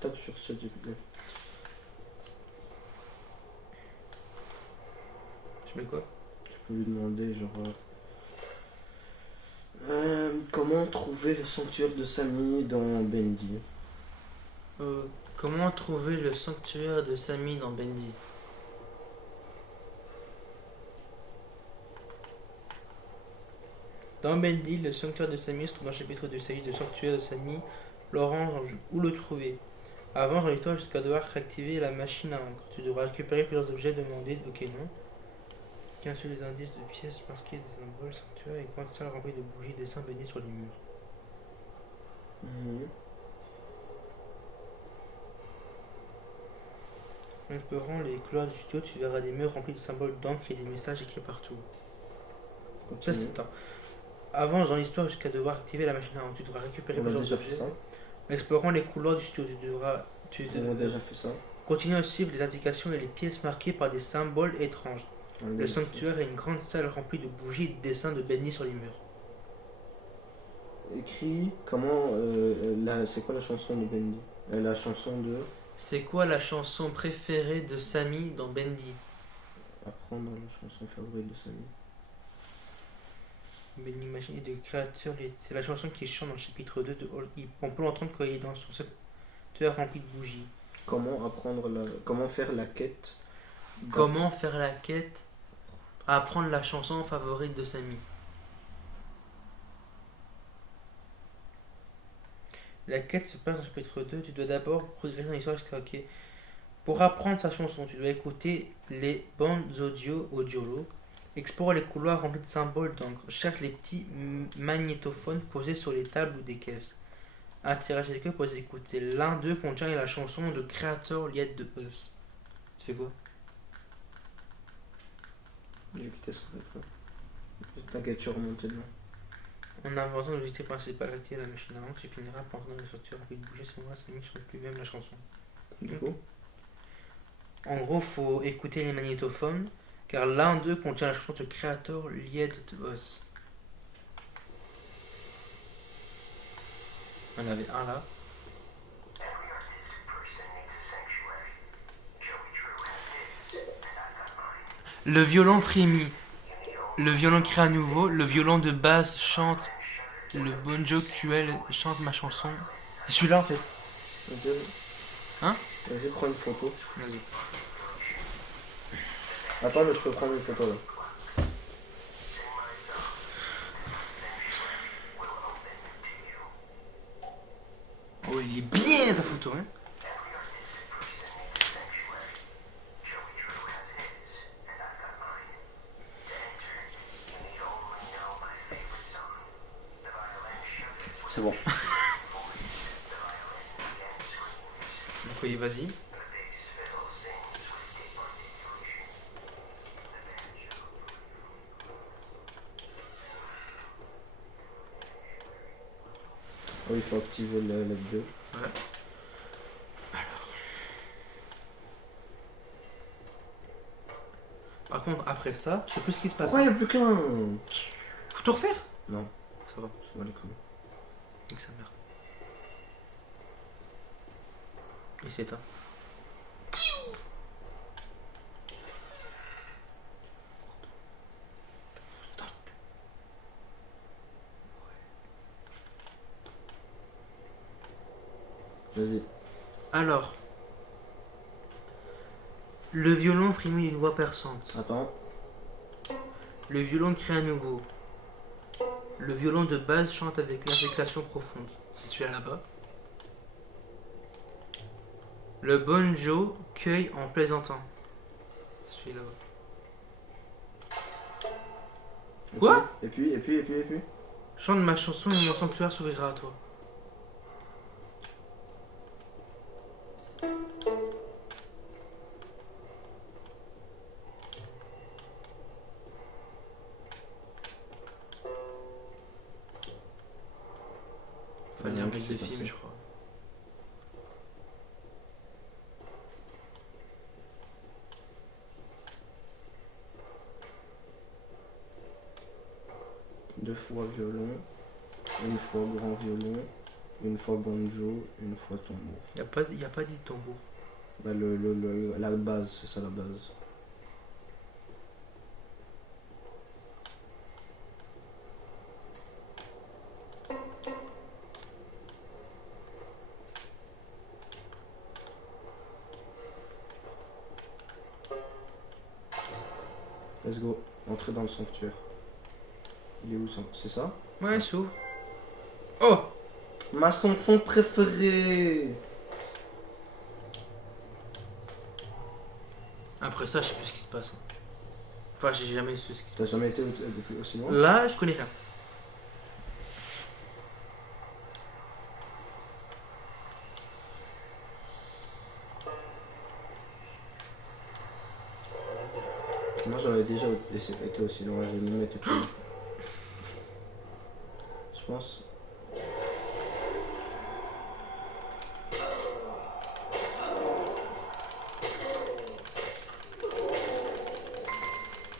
Tape sur ChatGPT. Je mets quoi? Tu peux lui demander genre comment trouver le sanctuaire de Samy dans Bendy. Comment trouver le sanctuaire de Samy dans Bendy? Dans Bendy, le sanctuaire de Samy se trouve dans le chapitre 2. Il s'agit du sanctuaire de Samy. Laurent, où le trouver? Avant, relis-toi jusqu'à devoir réactiver la machine à encre. Tu devras récupérer plusieurs objets demandés. Ok, non. Qu'un seul des indices de pièces marquées des symboles sanctuaires et grande salle remplie de bougies, dessins bénis sur les murs. Mhm. En explorant les couloirs du studio, tu verras des murs remplis de symboles d'encre et des messages écrits partout. Ça, Continue. c'est un. Avance dans l'histoire jusqu'à devoir activer la machine à encre. Tu devras récupérer On a plusieurs déjà fait objets. ça. En explorant les couloirs du studio, On a déjà fait ça. Continue à suivre les indications et les pièces marquées par des symboles étranges. On a Le déjà fait. sanctuaire est une grande salle remplie de bougies et de dessins de bénis sur les murs. Écrit comment c'est quoi la chanson de Bendy? La chanson de C'est quoi la chanson préférée de Samy dans Bendy? apprendre la chanson favorite de Samy. Bendy Machine et de créatures. C'est la chanson qui chante dans le chapitre 2 de All Hip. On peut l'entendre quand il est dans son sanctuaire rempli de bougies. Comment faire la quête Comment faire la quête? Apprendre la chanson favorite de Samy. La quête se passe dans le chapitre 2. Tu dois d'abord progresser dans l'histoire jusqu'à OK. Pour apprendre sa chanson, tu dois écouter les bandes audiologues. Explore les couloirs remplis de symboles d'encre. Cherche les petits magnétophones posés sur les tables ou des caisses. Interagis avec eux pour les écouter. L'un d'eux contient la chanson de Creator Lied de Us. Tu fais quoi? J'ai quitté ce truc. T'inquiète, je suis remonté dedans. En avançant l'objectif principal, activer la machine à encre, tu finiras par entendre une structure remplie de bouger. C'est moi, ça ne plus même la chanson. Du coup, En gros, faut écouter les magnétophones, car l'un d'eux contient la chanson de Creator Lied to Us. On avait un là. Le violon frémit. Le violon crie à nouveau. Le violon de basse chante. Le banjo QL chante ma chanson. C'est celui-là en fait. vas-y. Hein? Vas-y, prends une photo. Vas-y. Attends, mais je peux prendre une photo là. Oh, il est bien ta photo, hein? C'est bon. Donc oui, vas-y. Oh, il faut activer la vidéo. Ouais. Par contre, après ça, je sais plus ce qui se passe. Pourquoi il n'y a plus qu'un? Faut tout refaire? Non, Ça va. c'est pas les couilles. Et que sa mère. Et c'est éteint. Vas-y. Alors, le violon frémit d'une voix perçante. Attends. Le violon crée un nouveau. Le violon de base chante avec une inflexion profonde. C'est celui-là là-bas. Le banjo cueille en plaisantant. C'est celui là-bas. Quoi? Et puis. Chante ma chanson et mon sanctuaire s'ouvrira à toi. Fallait un mec de film, je crois. Deux fois violon, une fois grand violon, une fois banjo, une fois tambour. Y a pas dit tambour. Bah la base, c'est ça la base. Let's go, entrer dans le sanctuaire. Il est où ça? C'est ça? Ouais, s'ouvre. Oh! Ma chanson préférée! Après ça, je sais plus ce qui se passe. Enfin, j'ai jamais su ce qui se T'as jamais été aussi loin? passe. Là, je connais rien. Moi j'avais déjà été aussi loin, j'ai même été plus loin. Je pense.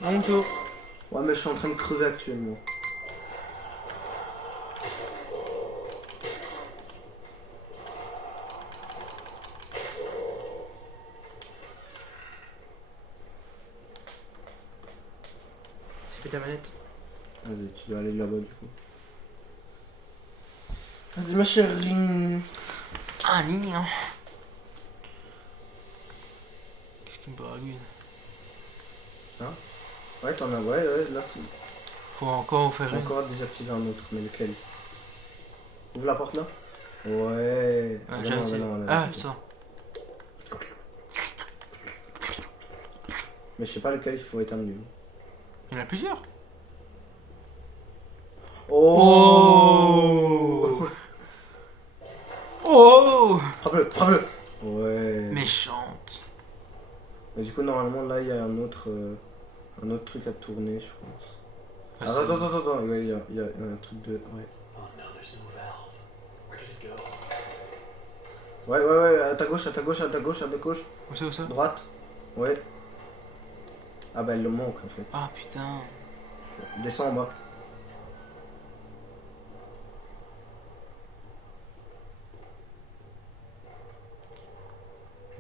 À mon tour. Ouais mais je suis en train de crever actuellement. C'est fait ta manette. Vas-y, tu dois aller là-bas du coup. Vas-y ma chérie. Ah, Nina. Qu'est-ce qui me baragouine? Ouais t'en as, ouais, là tu... Faut encore en faire Faut une. encore désactiver un autre, mais lequel? Ouvre la porte là? Ouais. Ah, Ah, j'ai non, arrêté. non, non, Ah, non. ça. Mais je sais pas lequel il faut éteindre du coup. Il y en a plusieurs. Oh, Oh! Frappe-le, frappe-le. Ouais. Méchante. Mais du coup normalement là il y a un autre truc à tourner je pense. Ah, Attends, ouais, il y a un truc de... Ouais. Oh no, there's no valve. Where did it go? Ouais, à ta gauche, Où ça, où ça? droite. Ouais. Ah bah elle le manque en fait. Ah, putain. Descends en bas.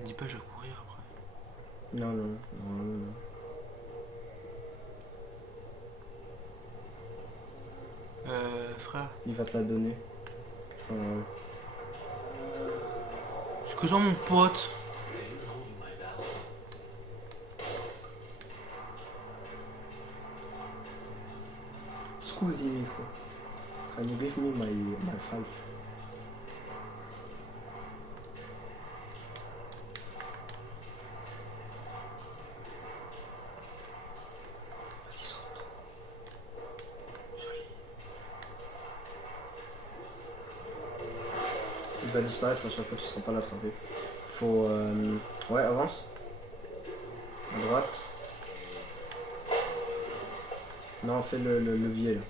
Me dis pas, je vais courir après. Non. Frère. Il va te la donner. C'est que genre mon pote. They didn't hold my valve. Scusi me quoi. Can you give me my valve? Vas-y saute. Joli. Il va disparaître à chaque fois, tu ne seras pas l'attraper. Faut... Ouais, avance. À droite. Non, fais le levier là.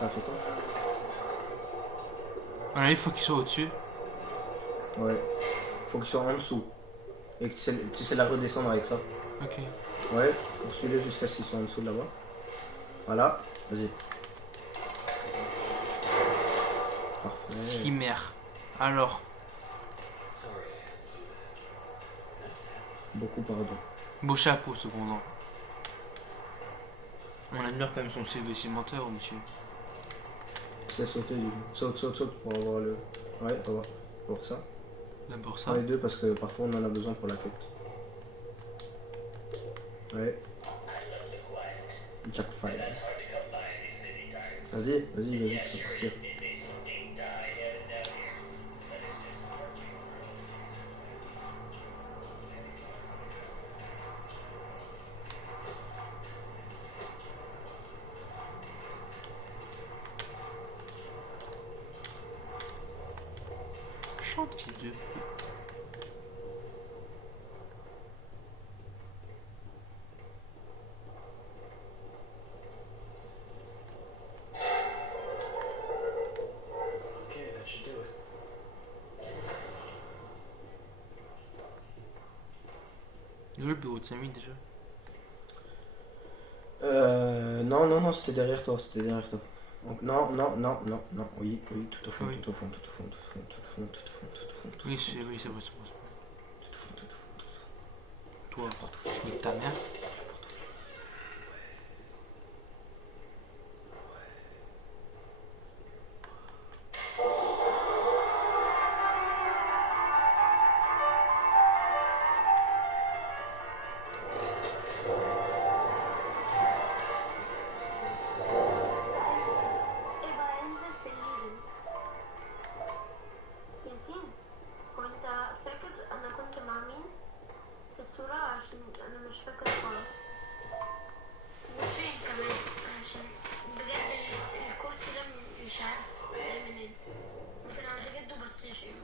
Ça fait quoi? Voilà, il faut qu'il soit au-dessus. Ouais. Faut qu'il soit en dessous. Et que tu sais la redescendre avec ça. Ok. Ouais, poursuis-le jusqu'à ce qu'il soit en dessous de là-bas. Voilà, vas-y. Parfait. Chimère. Alors, Sorry I had to do that. That's happened. Beaucoup pardon. beau chapeau cependant. On admire quand même son CV cimenteur, monsieur. C'est sauter du coup. Saute pour avoir le. Ouais, attends, voir. Pour ça. D'abord ça. Ouais, deux parce que parfois on en a besoin pour la quête. Ouais. Jackfire. Vas-y, tu peux partir. Chante, fils de. Okay, that should do it. Où est le bureau de Samy déjà? Non, c'était derrière toi, Donc, non, oui, tout au fond, Oui. tout au fond, tout au fond, tout au fond, tout au fond, tout au fond, tout au fond, tout au Oui, fond, c'est vrai, c'est vrai. tout au fond, tout au fond, tout au fond. Toi, nique ta mère. يبقى انزل في الليفنج. ياسين، وانت فاكر انا كنت مع مين في الصورة؟ عشان انا مش فاكرة خالص. وفين كمان؟ عشان بجد الكرسي ده مش عارف جاي منين. ممكن عند جده بس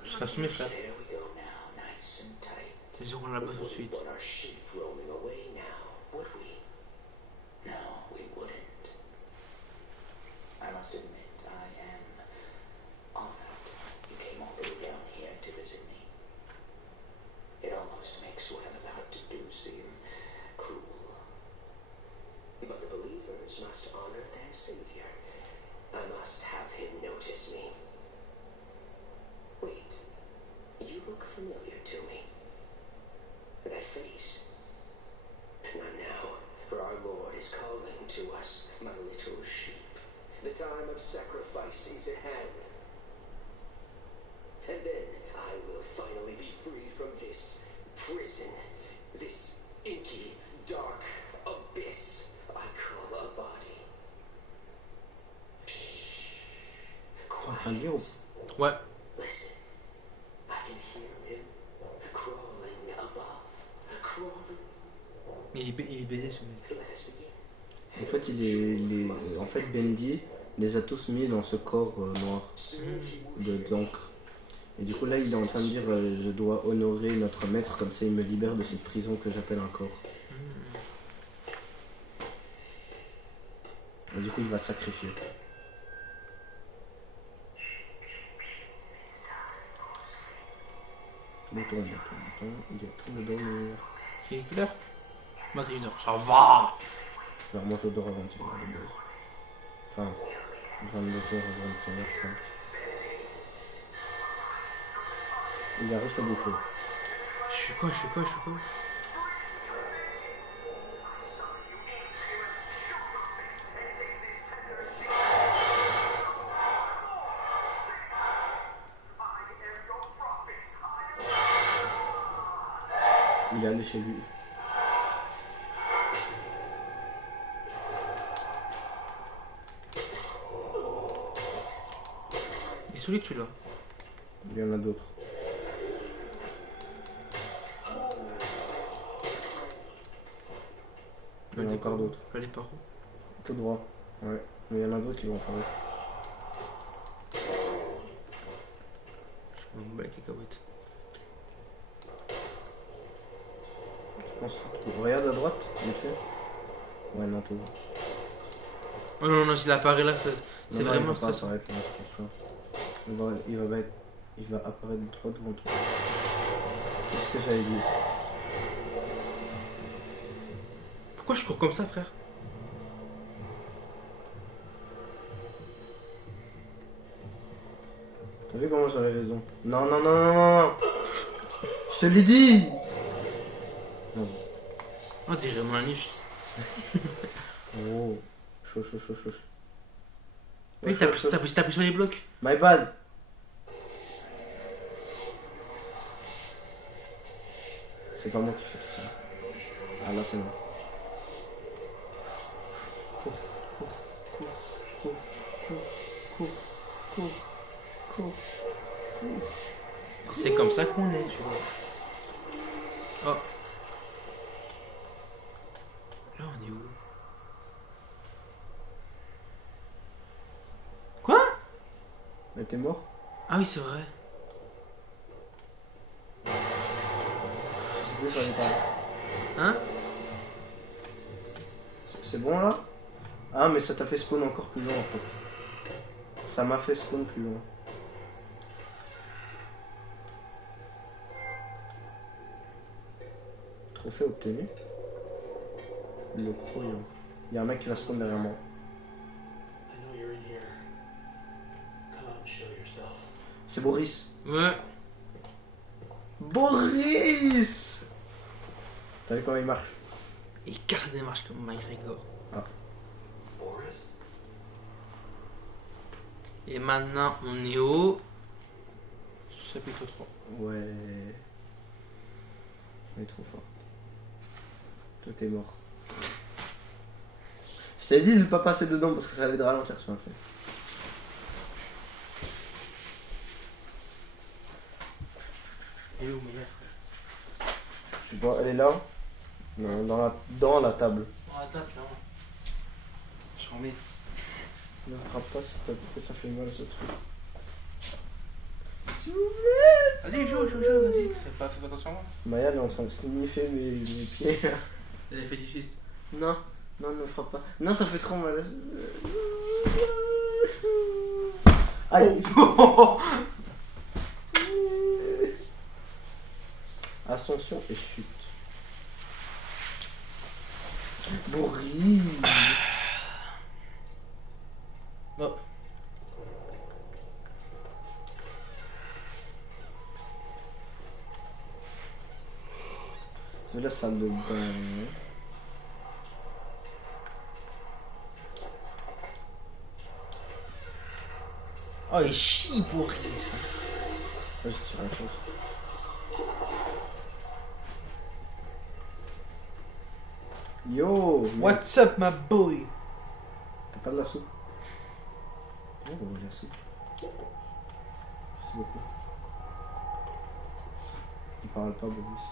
Je t'assume, frère. There we go now, nice and tight. C'est sûr qu'on l'a pas tout de suite. Want our ship rolling away now, would we? No, we wouldn't. I must admit, I am honored you came all the way down here to visit me. It almost makes what I'm about to do seem cruel. But the believers must honor their savior. I must have him notice me. Wait, you look familiar to me. That face. Not now, for our Lord is calling to us, my little sheep. The time of sacrifice is at hand. And then I will finally be free from this prison, this inky, dark abyss I call a body. Shh. En train de lire ou Quiet. Ouais. Listen. I can hear him crawling above. Crawling. Il est baisé ce mec. Let us begin. En fait, en fait, Bendy les a tous mis dans ce corps noir d'encre. Et du coup, là, il est en train de dire je dois honorer notre maître, comme ça il me libère de cette prison que j'appelle un corps. Et du coup, il va se sacrifier. Bouton, il est en train de dormir. Il est quelle heure? 21h. Ça va! Alors, moi, je dors à 21h de base. Enfin, 22h à 21h30. Il arrive à bouffer. Je fais quoi? Il est allé chez lui. Il est solide celui-là. Il y en a d'autres. Il y en a encore d'autres. Allez par où? Tout droit. Ouais. Mais il y en a d'autres qui vont apparaître. Je m'en bats les cacahuètes. Je pense. Regarde à droite, vite fait. Ouais, non, tout droit. Oh non, s'il apparaît là, c'est Non, non, vraiment il va pas stressant. apparaître là, je pense pas. Il va apparaître droit devant toi. C'est ce que j'avais dit. Pourquoi je cours comme ça, frère? T'as vu comment j'avais raison? Non. Je te l'ai dit. Non. On dirait mon anus. Oh. Chaud. Oui, t'as appuyé sur les blocs. My bad. C'est pas moi qui fais tout ça. Ah là c'est moi. Cours, cours, cours, cours, cours, cours, cours, cours. C'est comme ça qu'on est, tu vois. Oh. Là, on est où? Quoi? Mais t'es mort? Ah oui, c'est vrai. Je sais plus, j'en ai parlé. Hein? C'est bon là? Ah mais ça t'a fait spawn encore plus loin en fait. Ça m'a fait spawn plus loin. Trophée obtenu. Le croyant. Il y a un mec qui va spawn derrière moi. I know you're in here. Come out and show yourself. C'est Boris. Ouais. Boris! T'as vu comment il marche? Il casse des marches comme McGregor. Boris? Et maintenant, on est au chapitre 3. Ouais. On est trop fort. Toi t'es mort. Je t'avais dit de ne pas passer dedans parce que ça allait de ralentir sur un fait. Et où, mais Je sais pas, elle est là? Non, dans la table. on attaque là. Je remets. Ne frappe pas si ça fait mal ce truc. Vas-y, joue, vas-y. Fais pas attention à moi. Maya elle est en train de sniffer mes pieds. Elle a fait du fist. Non, non, ne frappe pas. Non, ça fait trop mal. Aïe. Ascension et chute. Boris. Oh. C'est la salle de bain. Oh, il chie Boris. Là, je tire une chose. Yo, mec, What's up, my boy? t'as pas de la soupe? Oh, la soupe. Merci beaucoup. Il parle pas, Boris.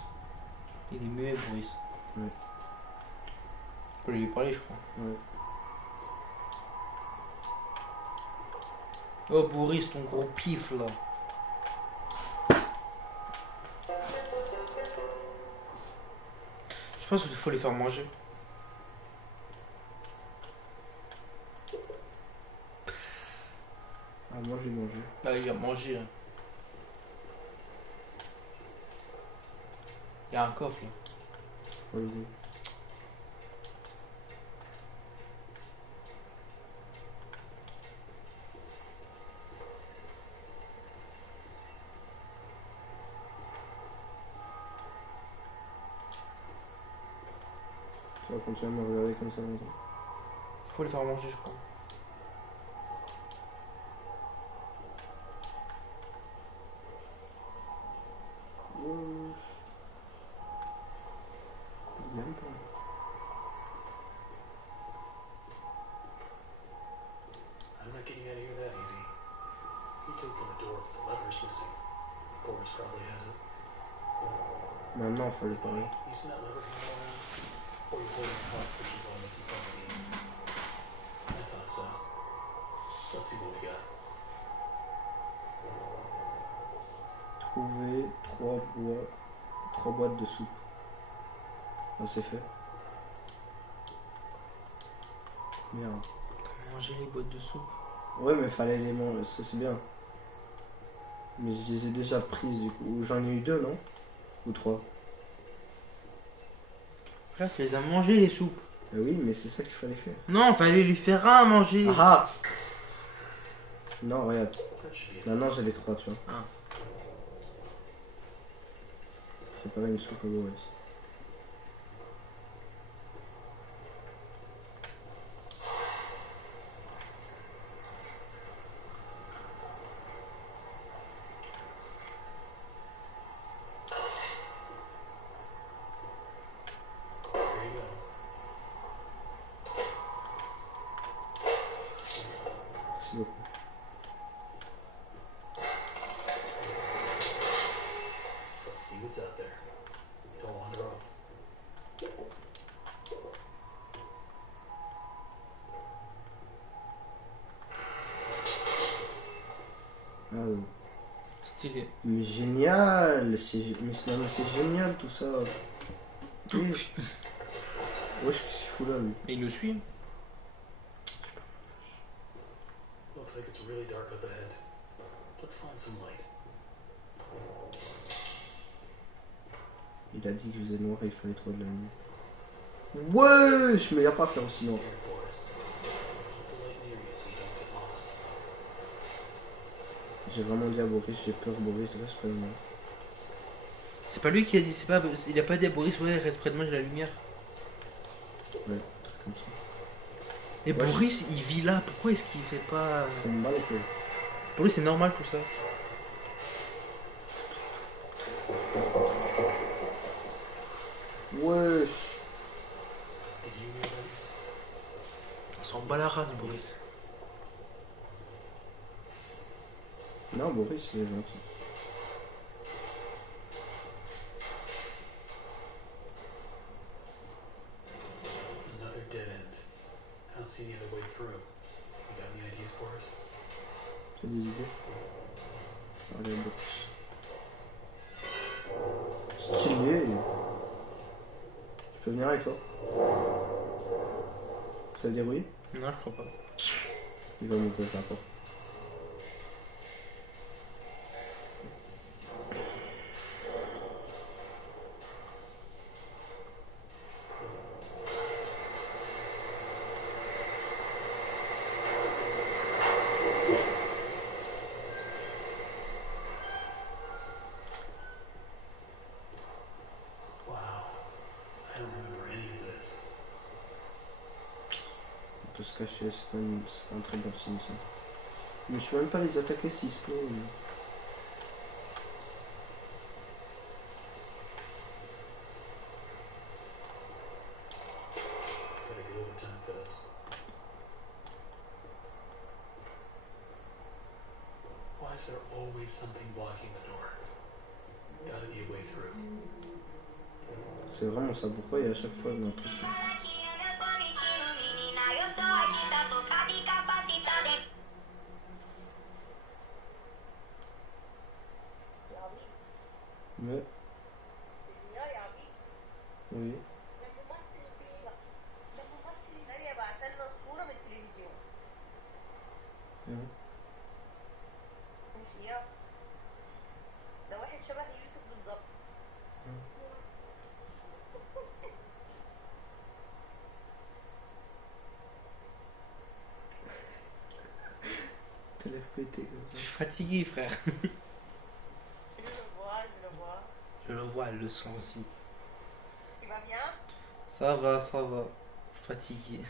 Il est muet, Boris. Ouais. Faut lui parler, je crois. Ouais. Oh, Boris, ton gros pif là. Je pense qu'il faut les faire manger. Ah, moi j'ai mangé. Là, il a mangé. Hein. Il y a un coffre là. Vas-y. Tu vas continuer à me regarder comme ça longtemps. Faut les faire manger, je crois. Il aime pas. I'm not getting out of here that easy. You can open the door, but the lever's missing. Boris probably has it. Maintenant, il faut lui parler. You see that lever hanging around? Or you holding the parts that you want to make you something? I thought so. Let's see what we got. Trouver 3 boîtes de soupe. Ah, c'est fait. Merde. Manger les boîtes de soupe. Ouais, mais fallait les manger, ça c'est bien. Mais je les ai déjà prises du coup. J'en ai eu 2, non? Ou 3. Là, tu les as mangées les soupes. Oui, mais c'est ça qu'il fallait faire. Non, fallait lui faire un à manger. Ah! Non, regarde. That should be it. Maintenant j'ai les 3, tu vois. Ah. Préparer une soupe à Boris. Merci beaucoup. Let's see what's out there. Don't wander off. Ah, oui. Stylé. Mais génial, non, mais c'est génial tout ça. Wesh, qu'est-ce qu'il fout là lui? Et il nous suit. Looks like it's really dark up ahead. Let's find some light. Il a dit qu'il faisait noir et il fallait trouver de la lumière. Wesh, mais y a pas à faire aussi noir. Near forest. Keep the light near you so you don't get lost. J'ai vraiment dit à Boris, j'ai peur Boris, reste près de moi. C'est pas lui qui a dit, c'est pas, il a pas dit à Boris, ouais, reste près de moi, j'ai la lumière. Ouais, un truc comme ça. Et Ouais, Boris, il vit là, pourquoi est-ce qu'il fait pas. C'est mal école. Pour lui, c'est normal tout ça. Wesh. Did you hear that? Il s'en bat la race, Boris. Non, Boris, il est gentil. Another dead end. I don't see any other way through. You got any ideas for us? T'as des idées? Allez, Boris. Stylé. Je peux venir avec toi? Ça veut dire oui? Non, je crois pas. Il va m'ouvrir la porte. Wow. I don't remember any of this. On peut se cacher, c'est pas un très bon signe ça. Mais je peux même pas les attaquer s'ils se posent. Gotta get overtime for this. Why is there always something blocking the door? Gotta be a way through. C'est vraiment ça, pourquoi il y a à chaque fois un truc. Mais. Oui. Mhm. ده واحد شبه يوسف بالظبط. T'as l'air pété comme Je ça. suis fatigué, frère. Je le vois, je le vois. Je le vois, elle le sent aussi. Tu vas bien? Ça va, ça va. Fatigué.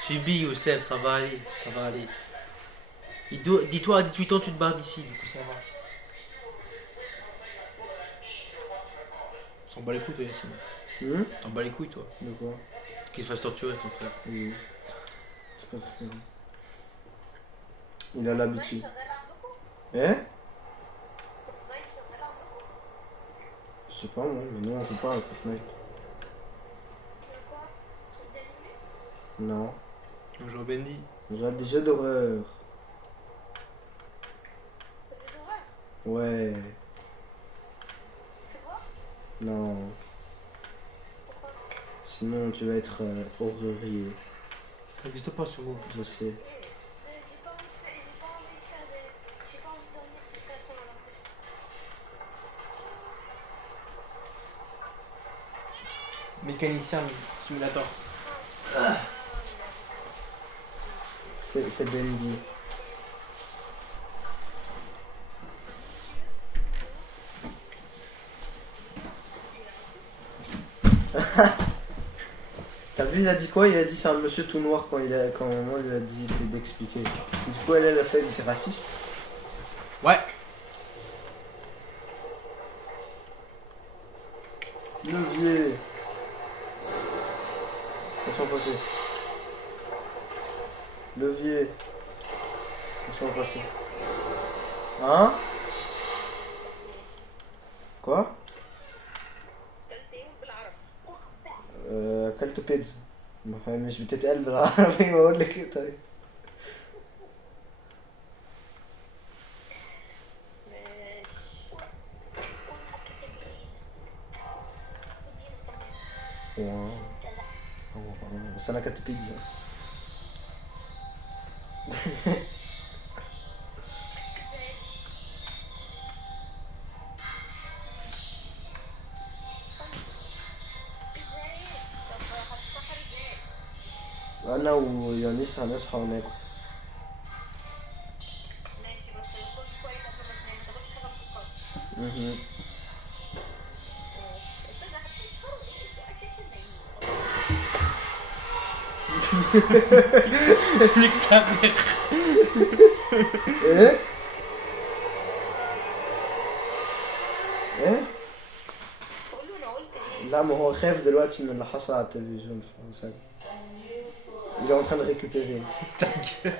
Subi, Youssef, ça va aller, ça va aller. Dis-toi, à 18 ans, tu te barres d'ici, du coup, ça va. T'en bats les couilles, toi, Yacine. T'en bats les couilles, toi. De quoi? Qu'il se fasse torturer, ton frère. Oui. C'est pas très grave. Il a l'habitude. Hein? Je sais pas moi, mais non, on joue pas à Fortnite. C'est quoi? Truc d'animé? Non. On joue au Bendy. On joue à des jeux d'horreur. C'est des horreurs. Ouais. C'est quoi? Non. Pourquoi? Sinon tu vas être horrorier. Ça n'existe pas ce mot. Je sais. J'ai pas envie de faire, j'ai pas envie de faire des. J'ai pas envie de dormir de toute façon alors. Mécanicien simulator. C'est Bendy. T'as vu, il a dit quoi? Il a dit c'est un monsieur tout noir quand maman lui a dit d'expliquer. Du coup, elle a fait, il était raciste. Ouais. Levier. Laisse-moi passer. Levier. Laisse-moi passer. Hein? Quoi? قلت ايه بالعربي؟ اكلت بيتزا. مش بتتقال بالعربي بقول لك ايه طيب. ماشي. واو. بس انا اكلت بيتزا. طب هتسحر ازاي؟ انا ويونيس هنصحى وناكل. ماشي بس يكون كويس قبل ما تنام، متاكلش حاجه مسكره. مهم. ماشي. البيتزا هتسحر وانتوا اساسا نايمين. Nique ta mère. ايه؟ ايه؟ قولوا انا قلت ايه؟ لا ما هو خايف دلوقتي من اللي حصل على التلفزيون في ساعة. Il est en train de récupérer. Ta gueule.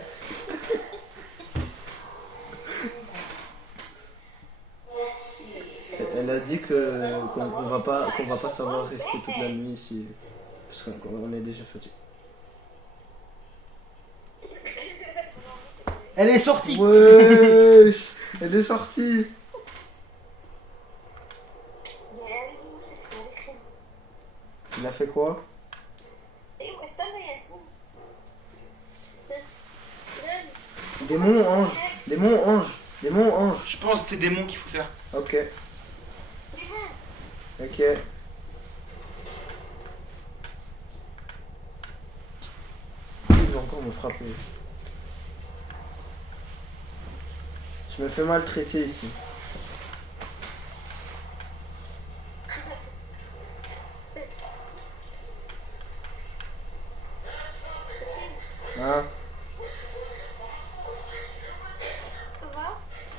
Elle a dit qu'on va pas savoir rester toute la nuit ici. Parce qu'on est déjà fatigué. Elle est sortie. Wesh, elle est sortie. Il a fait quoi? ايوه استنى يا ياسين. Démon, ange. Démon, ange. Démon, ange. Je pense que c'est démon qu'il faut faire. Ok. Ok. Il va encore me frapper. Je me fais maltraiter ici. Hein?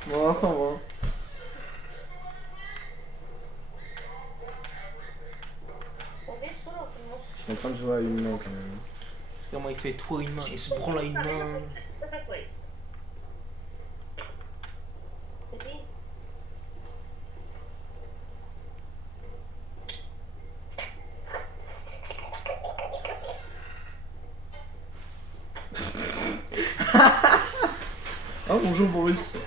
Bon, ça va. Je suis en train de jouer à une main quand même. Comment il fait tout à une main, il se branle à une main. Oh bonjour Boris. I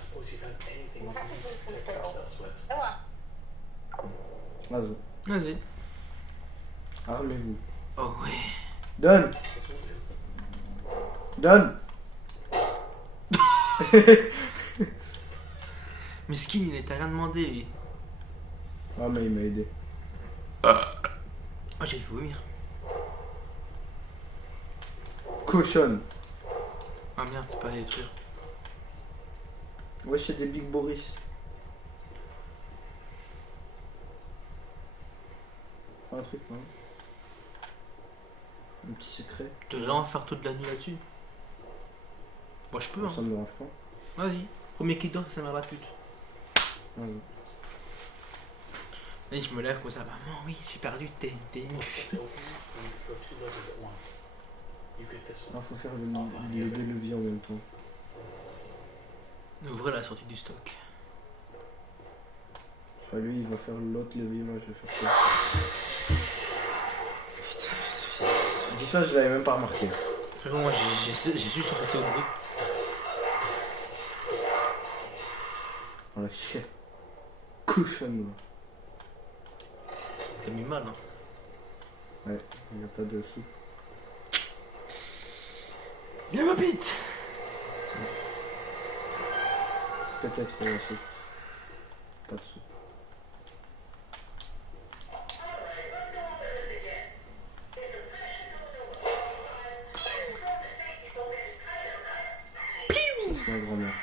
suppose you've had anything you can protect yourselves with. اوعى. Vas-y. Vas-y. Armez-vous. Oh ouais. Donne. Donne. Miskin, il n'était rien demandé lui. Ah mais il m'a aidé. Oh, j'ai vomir. Cochonne. Ah merde, c'est pas à détruire. Ouais, c'est des Big Boris. Un truc, non? Un petit secret. Tu veux vraiment faire toute la nuit là-dessus? Moi je peux, Ça hein. me dérange pas. Vas-y. Premier qui dort, ça m'a la pute. Vas-y. Et je me lève comme ça, maman, oui, j'ai perdu, t'es nu. Open and throw two levers at once. You get this Ah, one. faut faire les deux leviers en même temps. Ouvrez la sortie du stock. Enfin, lui, il va faire l'autre levier, moi, je vais faire ça. Dis-toi, je l'avais même pas remarqué. Frérot, moi j'ai su sur le bruit. Oh la chienne. Cochonne, moi. T'as mis mal, hein. Ouais, il n'y a pas de sous. Viens ma bite. Peut-être aussi. Pas de sous. Ça, c'est ma grand-mère.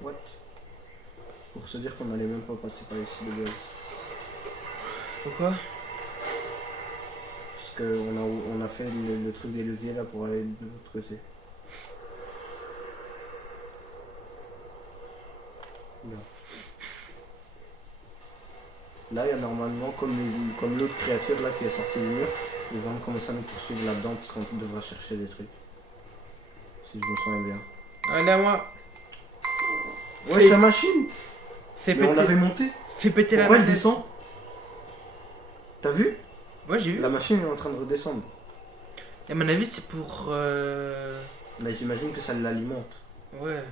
What? Pour se dire qu'on n'allait même pas passer par ici de base. Pourquoi? Parce parce qu'on a fait le truc des leviers là pour aller de l'autre côté. Là. Là, il y a normalement, comme l'autre créature là qui est sortie du mur, ils vont commencer à nous poursuivre là-dedans parce qu'on devra chercher des trucs. Si je me souviens bien. Allez, à moi. Ouais, Fais- sa machine. Fais Mais on péter, l'avait montée. fais péter la Pourquoi elle manette. descend? T'as vu? Ouais, j'ai vu. La machine est en train de redescendre. Et à mon avis, c'est pour. Mais j'imagine que ça l'alimente. Ouais.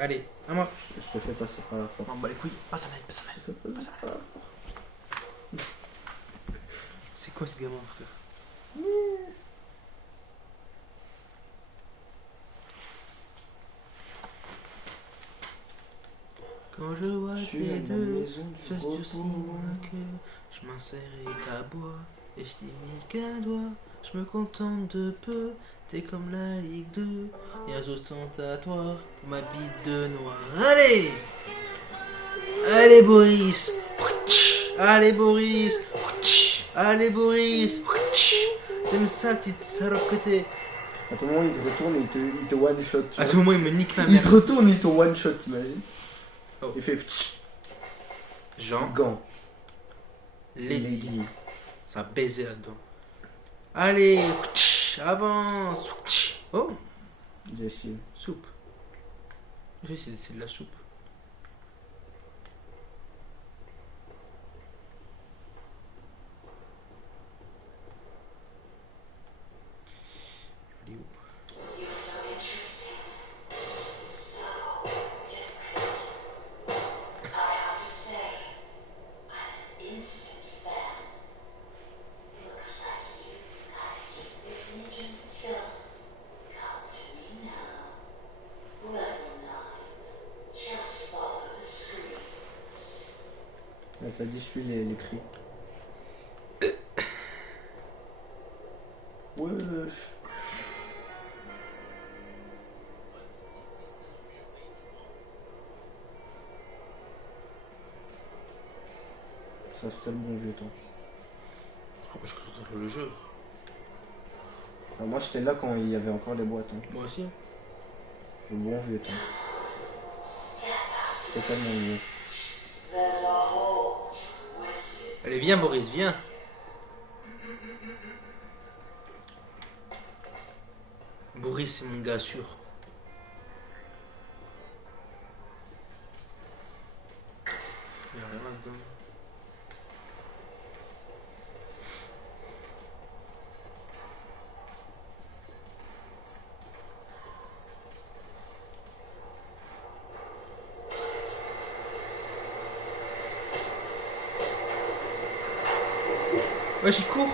Allez, à moi. Je te fais passer par la porte. Non, bah les couilles, passe à manette, passe à manette. Je te fais passer par la porte. C'est quoi ce gamin, frère? Quand je vois Je suis tes à la deux maison du fesses repos. durcies moins que je m'insère et t'aboie et je t'imite qu'un doigt. Je me contente de peu, t'es comme la Ligue 2 et un ostentatoire pour ma bite de noir. Allez! Allez Boris! Allez Boris! Allez Boris! T'aimes ça, petite salope que t'es? À tout moment, il se retourne et il te one shot. À tout moment, il me nique ma Il se mère. retourne et il te one shot, t'imagines? Oh. Il fait ptsch, Jean, gant. Lady, ça a baisé là-dedans. Allez, avance. Oh, J'ai essayé. soupe. Oui, c'est de la soupe. Elle est où? Là, ça dit, suis les cris. Wesh. Ça, c'est le bon vieux temps. Je contrôle le jeu. Alors, moi, j'étais là quand il y avait encore les boîtes. Hein. Moi aussi. Le bon vieux temps. C'était tellement mieux. Allez, viens Boris, viens. Boris, c'est mon gars sûr. Il y a rien là-dedans. Ouais, j'y cours.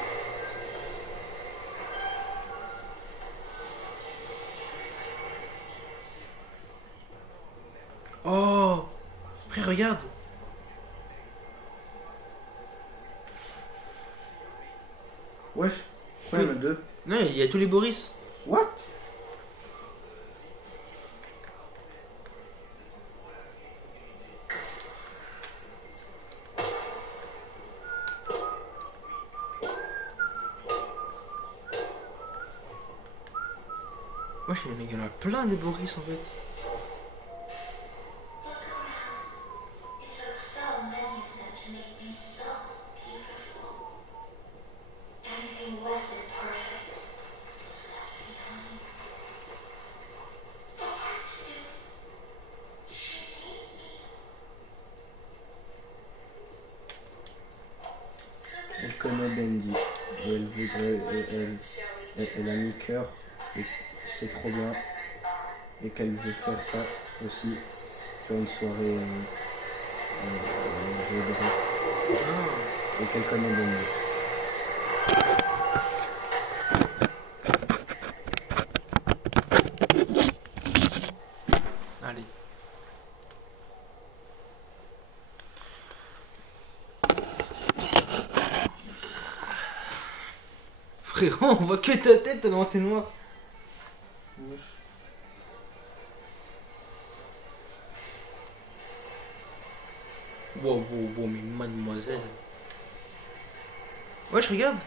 Oh, frère, regarde. Wesh. Pourquoi il y en a deux? Non, il y a tous les Boris. What? Moi, il y en a plein des Boris en fait. Elle connaît Bendy. Et elle voudrait. Elle a mis cœur. Et c'est trop bien. Et qu'elle veut faire ça aussi. Tu as une soirée. Jeu de rôle. Ah. Et qu'elle connaît Bendy. Allez. Frérot, on voit que ta tête tellement t'es noir. Wesh. Wow, mais mademoiselle. Ouais, je regarde.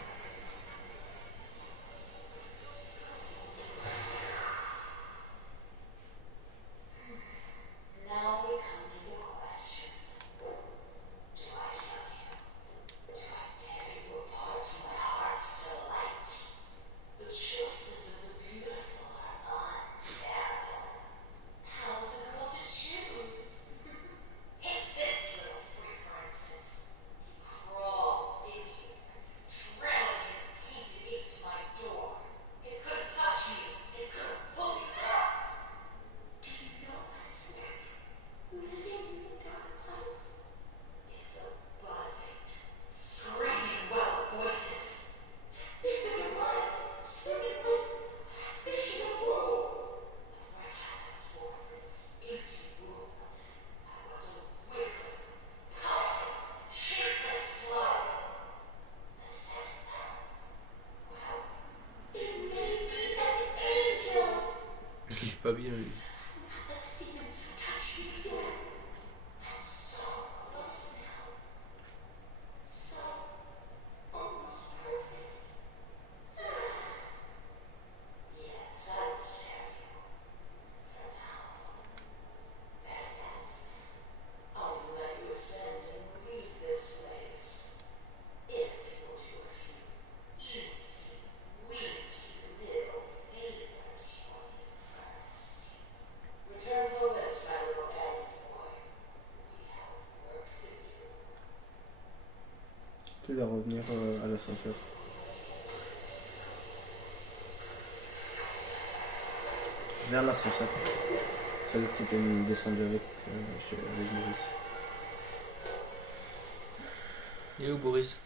pas bien lui. Tu dois revenir à l'ascenseur. Vers l'ascenseur. Celle que tu étais descendu avec Maurice. Il est où Boris?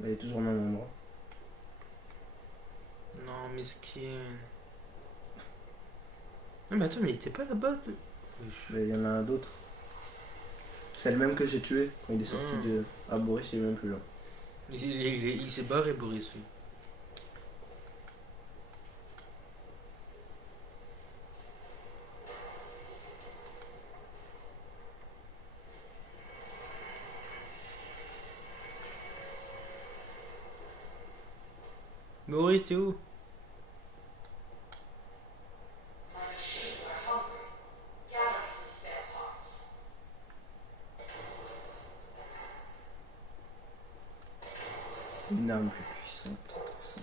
Il est toujours au même endroit. Non, miskin. Non mais attends, mais il était pas là-bas Mais il y en a d'autres. C'est le même que j'ai tué quand il est sorti Ah. de. Ah, Boris, il est même plus là. Il s'est barré Boris lui. Boris, t'es où? Une arme plus puissante. Intéressant.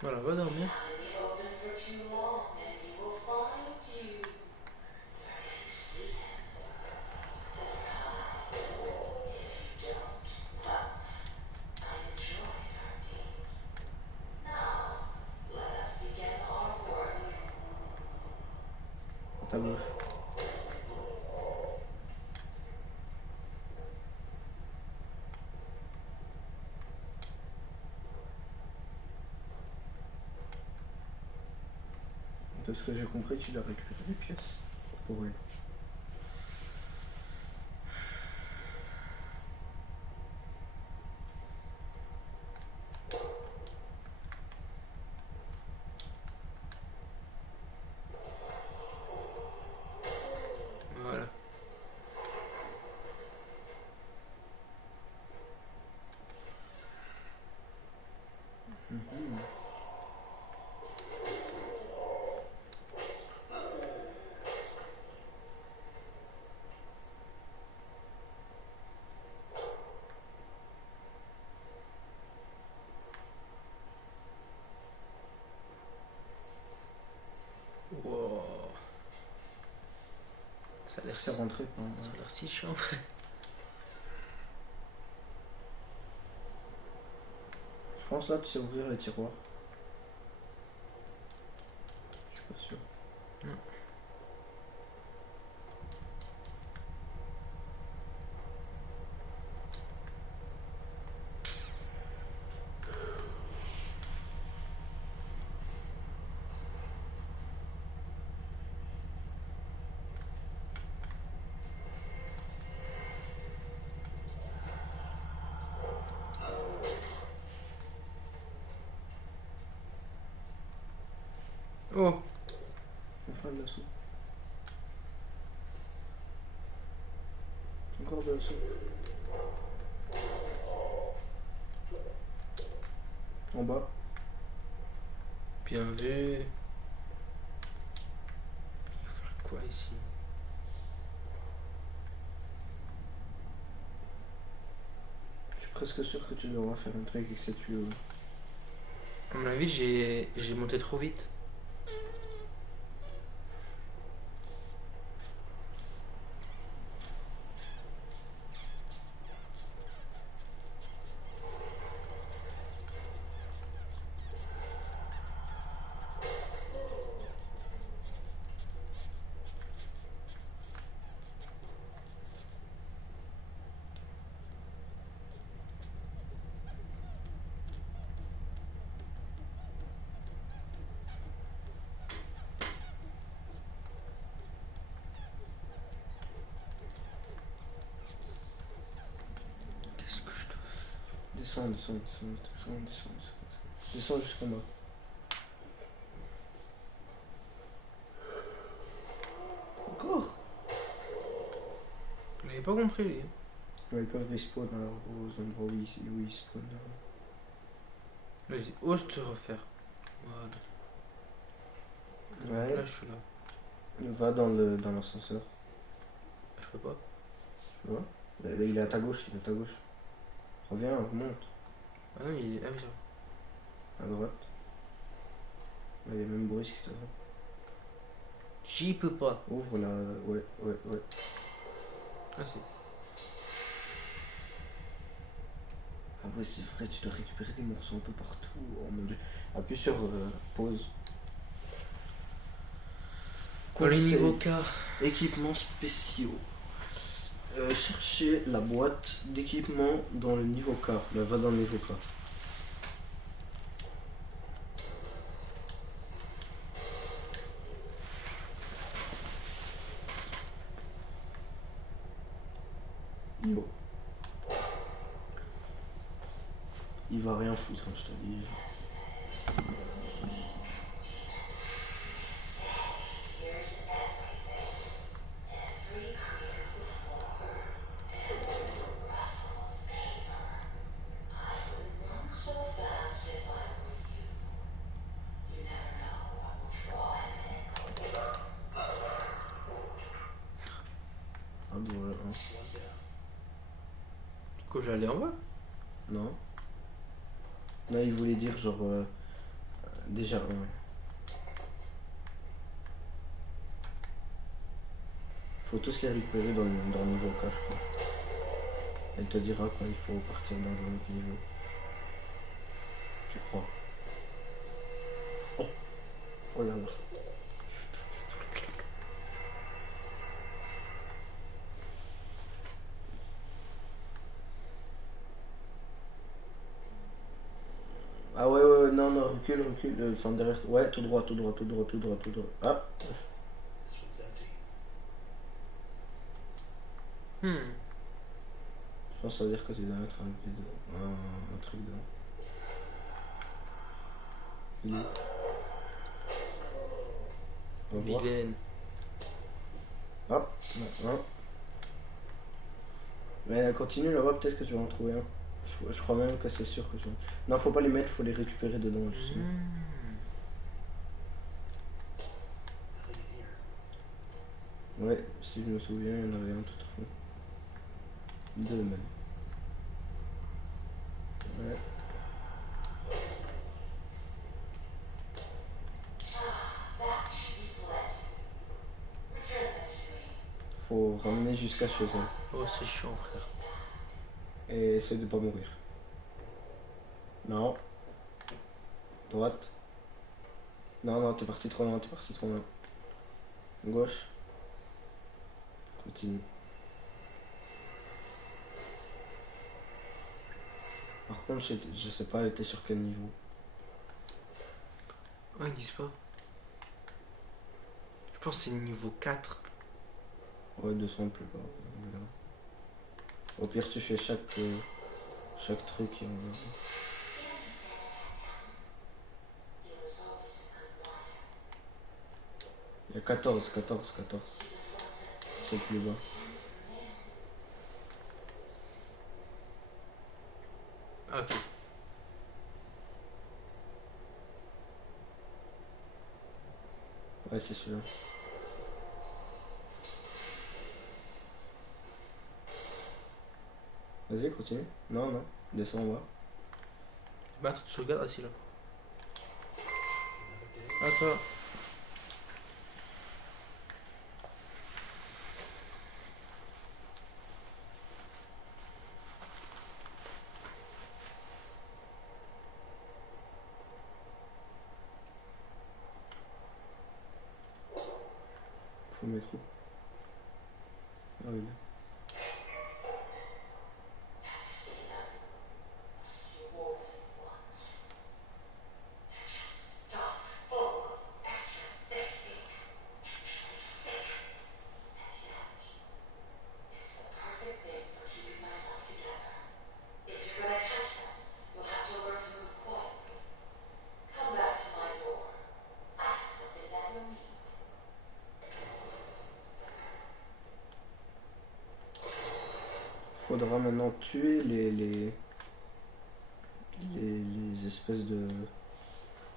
Voilà, va dormir. À ta gauche. De ce que j'ai compris, tu dois récupérer des pièces pour lui. Voilà. Mhm. Wow. Ça a l'air C'est rentré par. ça a l'air si chiant frère. Je pense là, tu sais ouvrir les tiroirs. Je suis pas sûr. Non. Oh, Enfin de l'assaut. Encore de l'assaut. En bas. bien vu. Il faut faire quoi ici? Je suis presque sûr que tu devras faire un truc avec cette tuyau. À mon avis, j'ai monté trop vite. descends, descends, descends, descends, descends, descends. Descends jusqu'en bas. Encore? Il avait pas compris, lui. Ouais, ils peuvent respawn alors aux endroits où ils spawnent. Vas-y, ose te refaire. Voilà. Ouais. Là, je suis là. Va dans l'ascenseur. Je peux pas. Tu vois? Il est à ta gauche, il est à ta gauche. Reviens, remonte. Ah non, il est. Ah oui, ça va. À droite. Là, il y a même Boris qui t'attend. J'y peux pas. Ouvre la. Ouais, ouais, ouais. Ah si. Ah ouais, c'est vrai, tu dois récupérer des morceaux un peu partout. Oh mon dieu. Appuie sur pause. Pour les Conseil. niveaux K. Équipements spéciaux. Chercher la boîte d'équipement dans le niveau K. Bah, va dans le niveau K. Yo. Il va rien foutre, hein, je te dis. Ah bon, voilà. Hein. Du coup, j'allais en bas. Non. Là, il voulait dire genre. Déjà un. Faut tous les récupérer dans le niveau K, je crois. Elle te dira quand il faut partir dans un autre niveau. Je crois. Oh, oh là là. Ah ouais, ouais, ouais, non, non, recule, recule, enfin derrière. Ouais, tout droit, tout droit, tout droit, tout droit, tout droit. Ah, Hmm. je pense que ça veut dire que tu dois mettre un truc dedans. Il est. On va voir. Vilaine. Ah, non. Mais continue là-bas, peut-être que tu vas en trouver un. Je crois même que c'est sûr que tu vas. Non, faut pas les mettre, faut les récupérer dedans, justement. Ouais, si je me souviens, il y en avait un tout au fond. Deux même. Ouais. Faut ramener jusqu'à chez elle. Oh, c'est chiant, frère. Et essaye de pas mourir. Non. Droite. Non, non, t'es parti trop loin, t'es parti trop loin. Gauche. Continue. Par contre, je sais pas, elle était sur quel niveau. Oh, ils disent pas. Je pense que c'est niveau 4. Ouais, 200 plus bas. Voilà. Au pire, tu fais chaque truc. Et il y a 14. C'est le plus bas. Ok. Ouais, c'est celui-là. Vas-y, continue. Non, non. Descends en bas. Bah, attends, tu regardes. Ah, si, là. Attends. Faut mettre où? Ah oui. faudra maintenant tuer les espèces de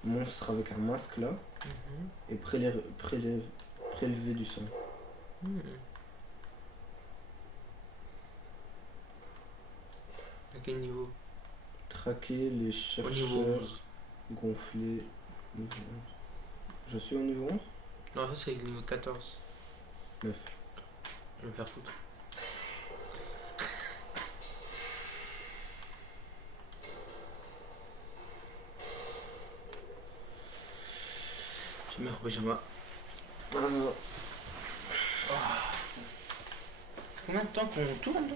monstres avec un masque là et prélever du sang. Hmm. À quel niveau? Traquer les Au niveau chercheurs 11. gonflés. Niveau 11. Je suis au niveau 11? Non, ça c'est le niveau 14. 9. Je vais me faire foutre. Je mets en pyjama. Combien de temps qu'on tourne là?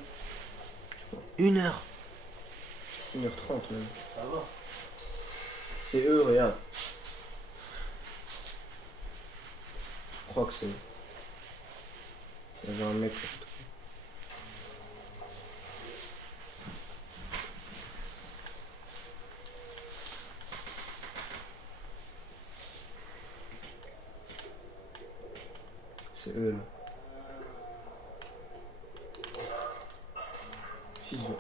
1 heure. 1h30 même. Ça va. C'est eux, regarde. Je crois que c'est eux. Il y avait un mec. C'est eux là. Fils de.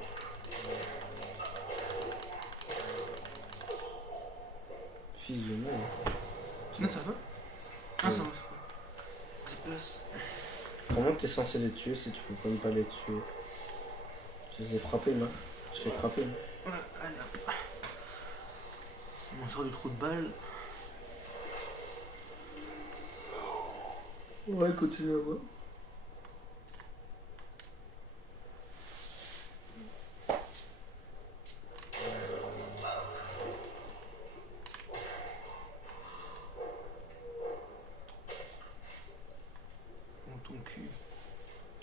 Fils de merde. Non, ça va? Ah, ça va. C'est place. Comment t'es censé les tuer si tu peux même pas les tuer? Je les ai frappés là. Je les ai frappés là. Ouais, allez hop. On sort du trou de balle. Ouais, continue à voir. Dans ton cul.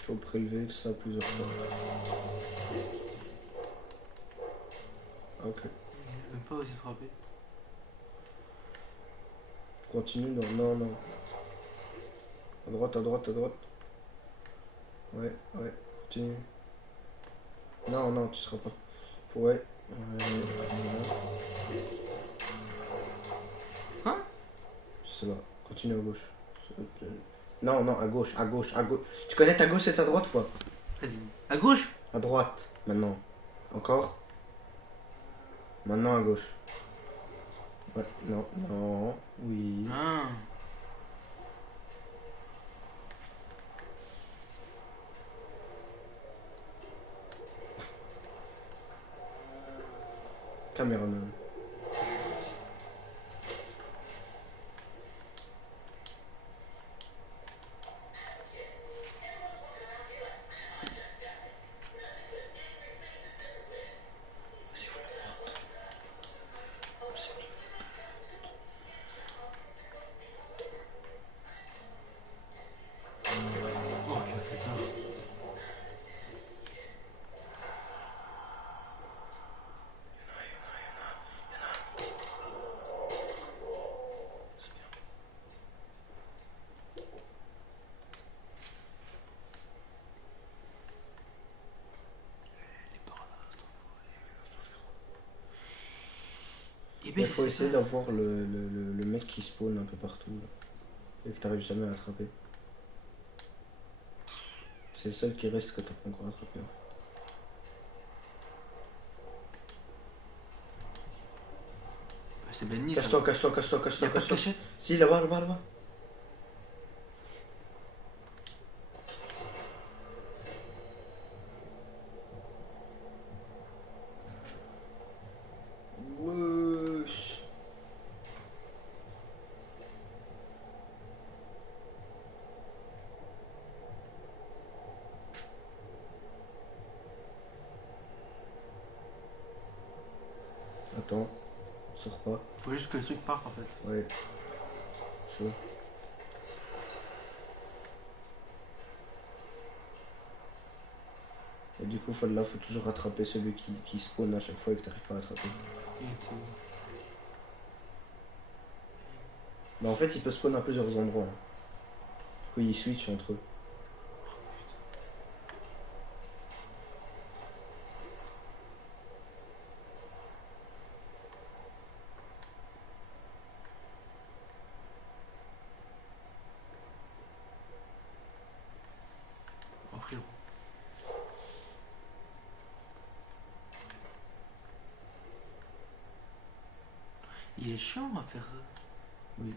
Faut prélever ça plusieurs fois. Ok. J'ai même pas osé frapper. Continue, non, non, non. À droite, à droite, à droite. Ouais, ouais, continue. Non, non, tu seras pas. Faut, ouais. Hein? Je sais pas. Continue à gauche. Non, non, à gauche, à gauche, à gauche. Tu connais ta gauche et ta droite quoi? Vas-y. À gauche? À droite, maintenant. Encore. Maintenant à gauche. Ouais, non, non, oui. Ah. Caméraman. C'est où la porte? C'est où? Oh, il a fait peur. C'est bien. Il est par là, cet enfoiré. Eh ben, Il faut c'est essayer ça. d'avoir le mec qui spawn un peu partout. Là, et que t'arrives jamais à attraper. C'est le seul qui reste que t'as pas encore attrapé. En fait. C'est Benny, ça. Cache-toi, cache-toi, cache-toi, Y a cache-toi, pas de cache-toi. cachette? Si, là-bas, là-bas, là-bas. Wesh. Attends, sors pas. Faut juste que le truc parte en fait. Ouais. C'est bon. Et du coup, là, faut toujours rattraper celui qui spawn à chaque fois et que t'arrives pas à attraper. Bah en fait, il peut spawn à plusieurs endroits. Hein. Du coup, il switch entre eux. Oh frérot. est chiant à faire ça. Oui.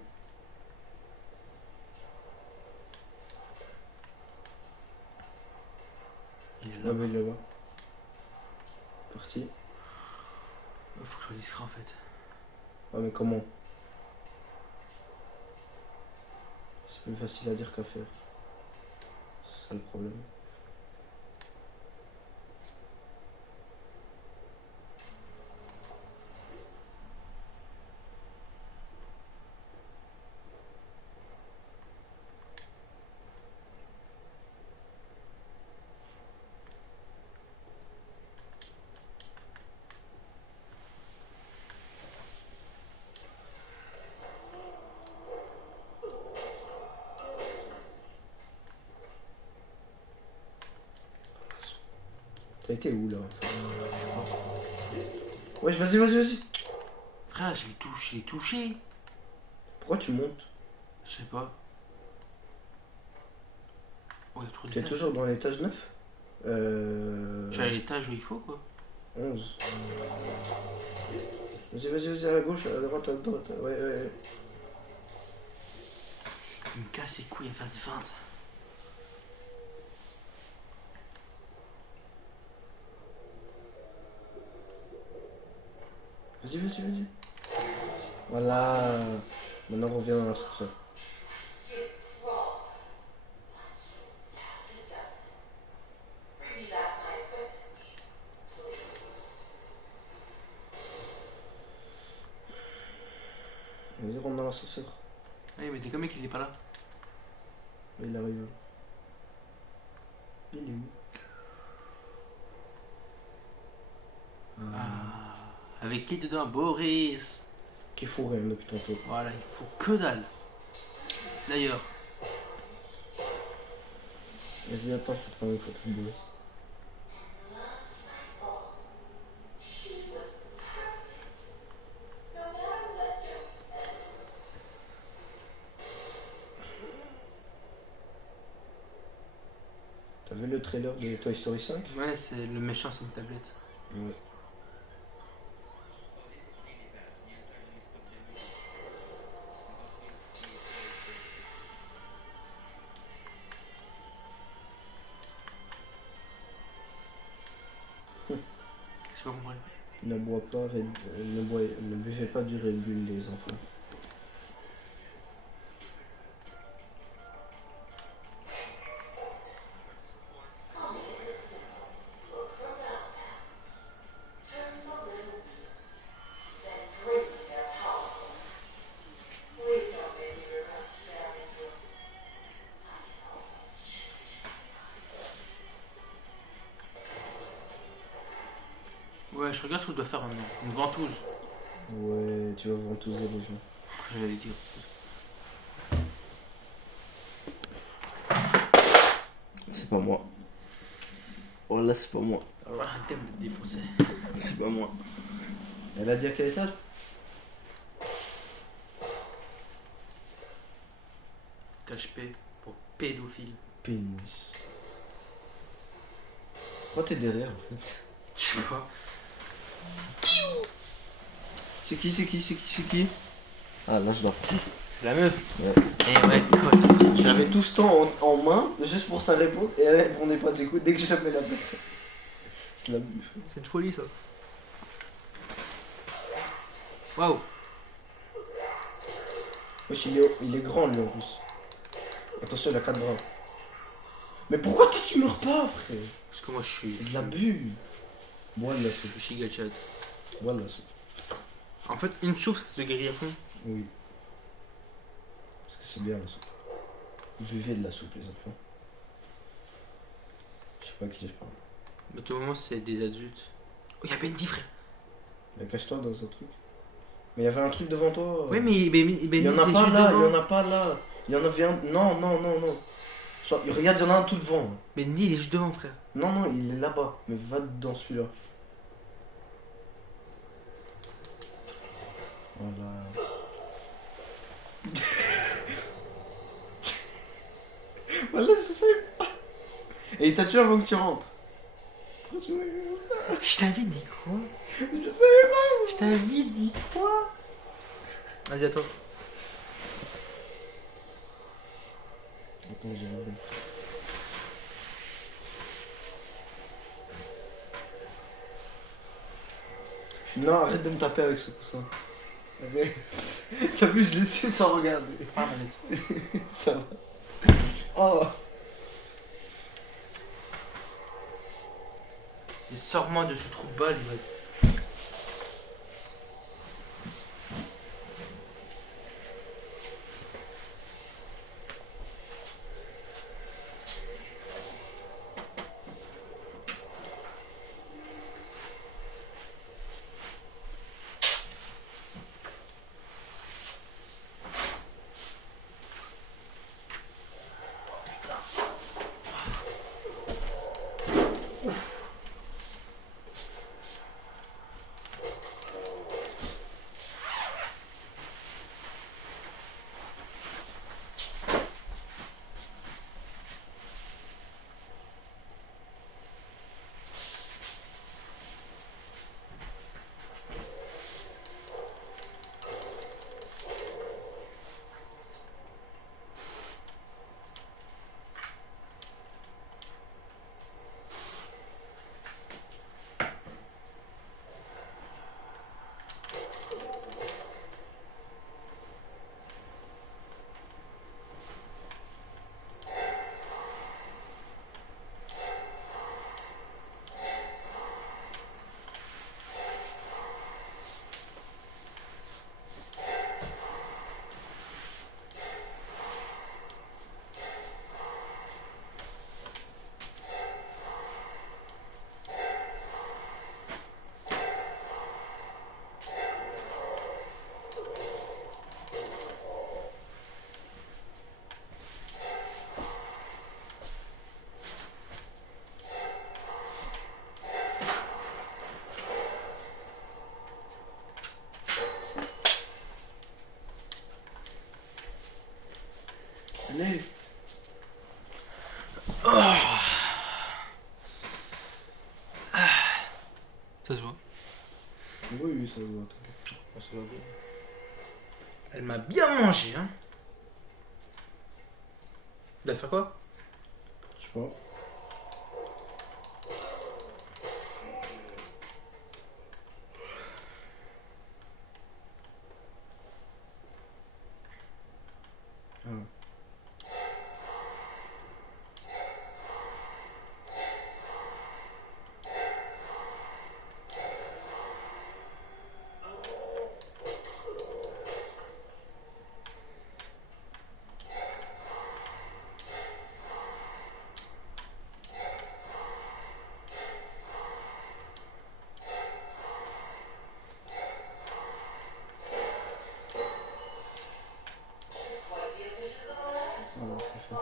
Il est Ah là. oui, là-bas. Parti. Faut que je sois discret en fait. Ah mais comment? C'est plus facile à dire qu'à faire. C'est ça le problème. T'as été où là? Wesh, vas-y, vas-y, vas-y. Frère, je l'ai touché. Pourquoi tu montes? Je sais pas. Oh, il y a trop de Tu es étages. toujours dans l'étage 9? Je suis à l'étage où il faut quoi. 11. Vas-y, vas-y, vas-y, à gauche, à droite, à droite. Ouais, ouais, ouais. Il me casse les couilles à faire des feintes. Vas-y, vas-y, vas-y. Voilà. Maintenant, on revient dans l'ascenseur. Vas-y, rentre dans l'ascenseur. Oui, mais t'es comme mec, il est pas là. Il arrive. Il est où? Ah, avec qui dedans? Boris. Qui fout rien depuis tantôt. Voilà, il faut que dalle. D'ailleurs, Vas-y, attends, je vais te prendre une photo de Boris. T'as vu le trailer de Toy Story 5? ouais, c'est le méchant, c'est une tablette. Ouais. Je pas compris. Ne bois pas, ne buvez pas du Red Bull, les enfants. Ouais, je regarde ce qu'on doit faire maintenant. Une ventouse, Ouais, tu vas ventouser les gens. j'allais dire. C'est pas moi. Oh là, c'est pas moi. Alors, un thème de défoncer. C'est pas moi. Elle a dit à quel étage? HP pour pédophile. Pénis. Pourquoi t'es derrière en fait? Je sais pas. C'est qui, c'est qui, c'est qui, c'est qui? Ah là je dors. C'est la meuf. Ouais. Et ouais, quoi. J'avais tout ce temps en main, juste pour sa réponse, et elle répondait pas du coup dès que j'appelais la personne. C'est la buffe. C'est une folie ça. Waouh. Wesh, il est grand lui en plus. Attention, il a 4 bras. Mais pourquoi toi tu meurs pas, frère? Parce que moi je suis. C'est de l'abus. Bois de la soupe. Je suis gâchette. Bois de la soupe. En fait, une soupe, ça te guérit à fond. Oui. Parce que c'est bien la soupe. Buvez de la soupe, les enfants. Je sais pas à qui je parle. Mais tout moment, c'est des adultes. Oh, y'a Bendy, frère. Mais cache-toi dans un truc. Mais il y avait un truc devant toi. Ouais, mais Il y en a pas là, il y en a pas là. Il y en avait un. Non, non, non, non. Genre, regarde, il y en a un tout devant. Bendy, il est juste devant, frère. Non, non, il est là-bas. Mais va dans celui-là. Voilà. Voilà, je sais pas. Et il t'a tué avant que tu rentres. Pourquoi tu m'as dit ça? Je t'avais dit quoi? Je savais pas. Je t'avais dit quoi? Vas-y, à toi. Attends, j'ai oublié. Non, arrête de me taper avec ce coussin. Arrête. T'as vu, je l'ai su sans regarder. Ah, arrête. Ça va. Oh. Et sors-moi de ce trou de balle, vas-y. Allez. Ça se voit. Oui, oui, ça se voit, t'inquiète. Ça se voit bien. Elle m'a bien mangé, hein. Il va faire quoi? Je sais pas. Ah. Voilà, c'est fait.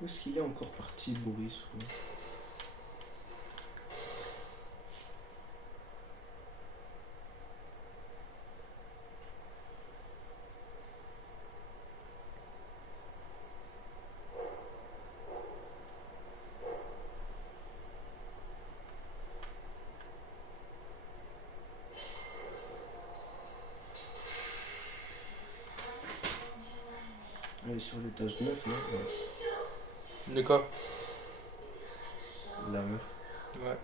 Où est-ce qu'il est encore parti, Boris quoi? Elle est sur l'étage 9, non? Ouais. De quoi? La meuf. Ouais.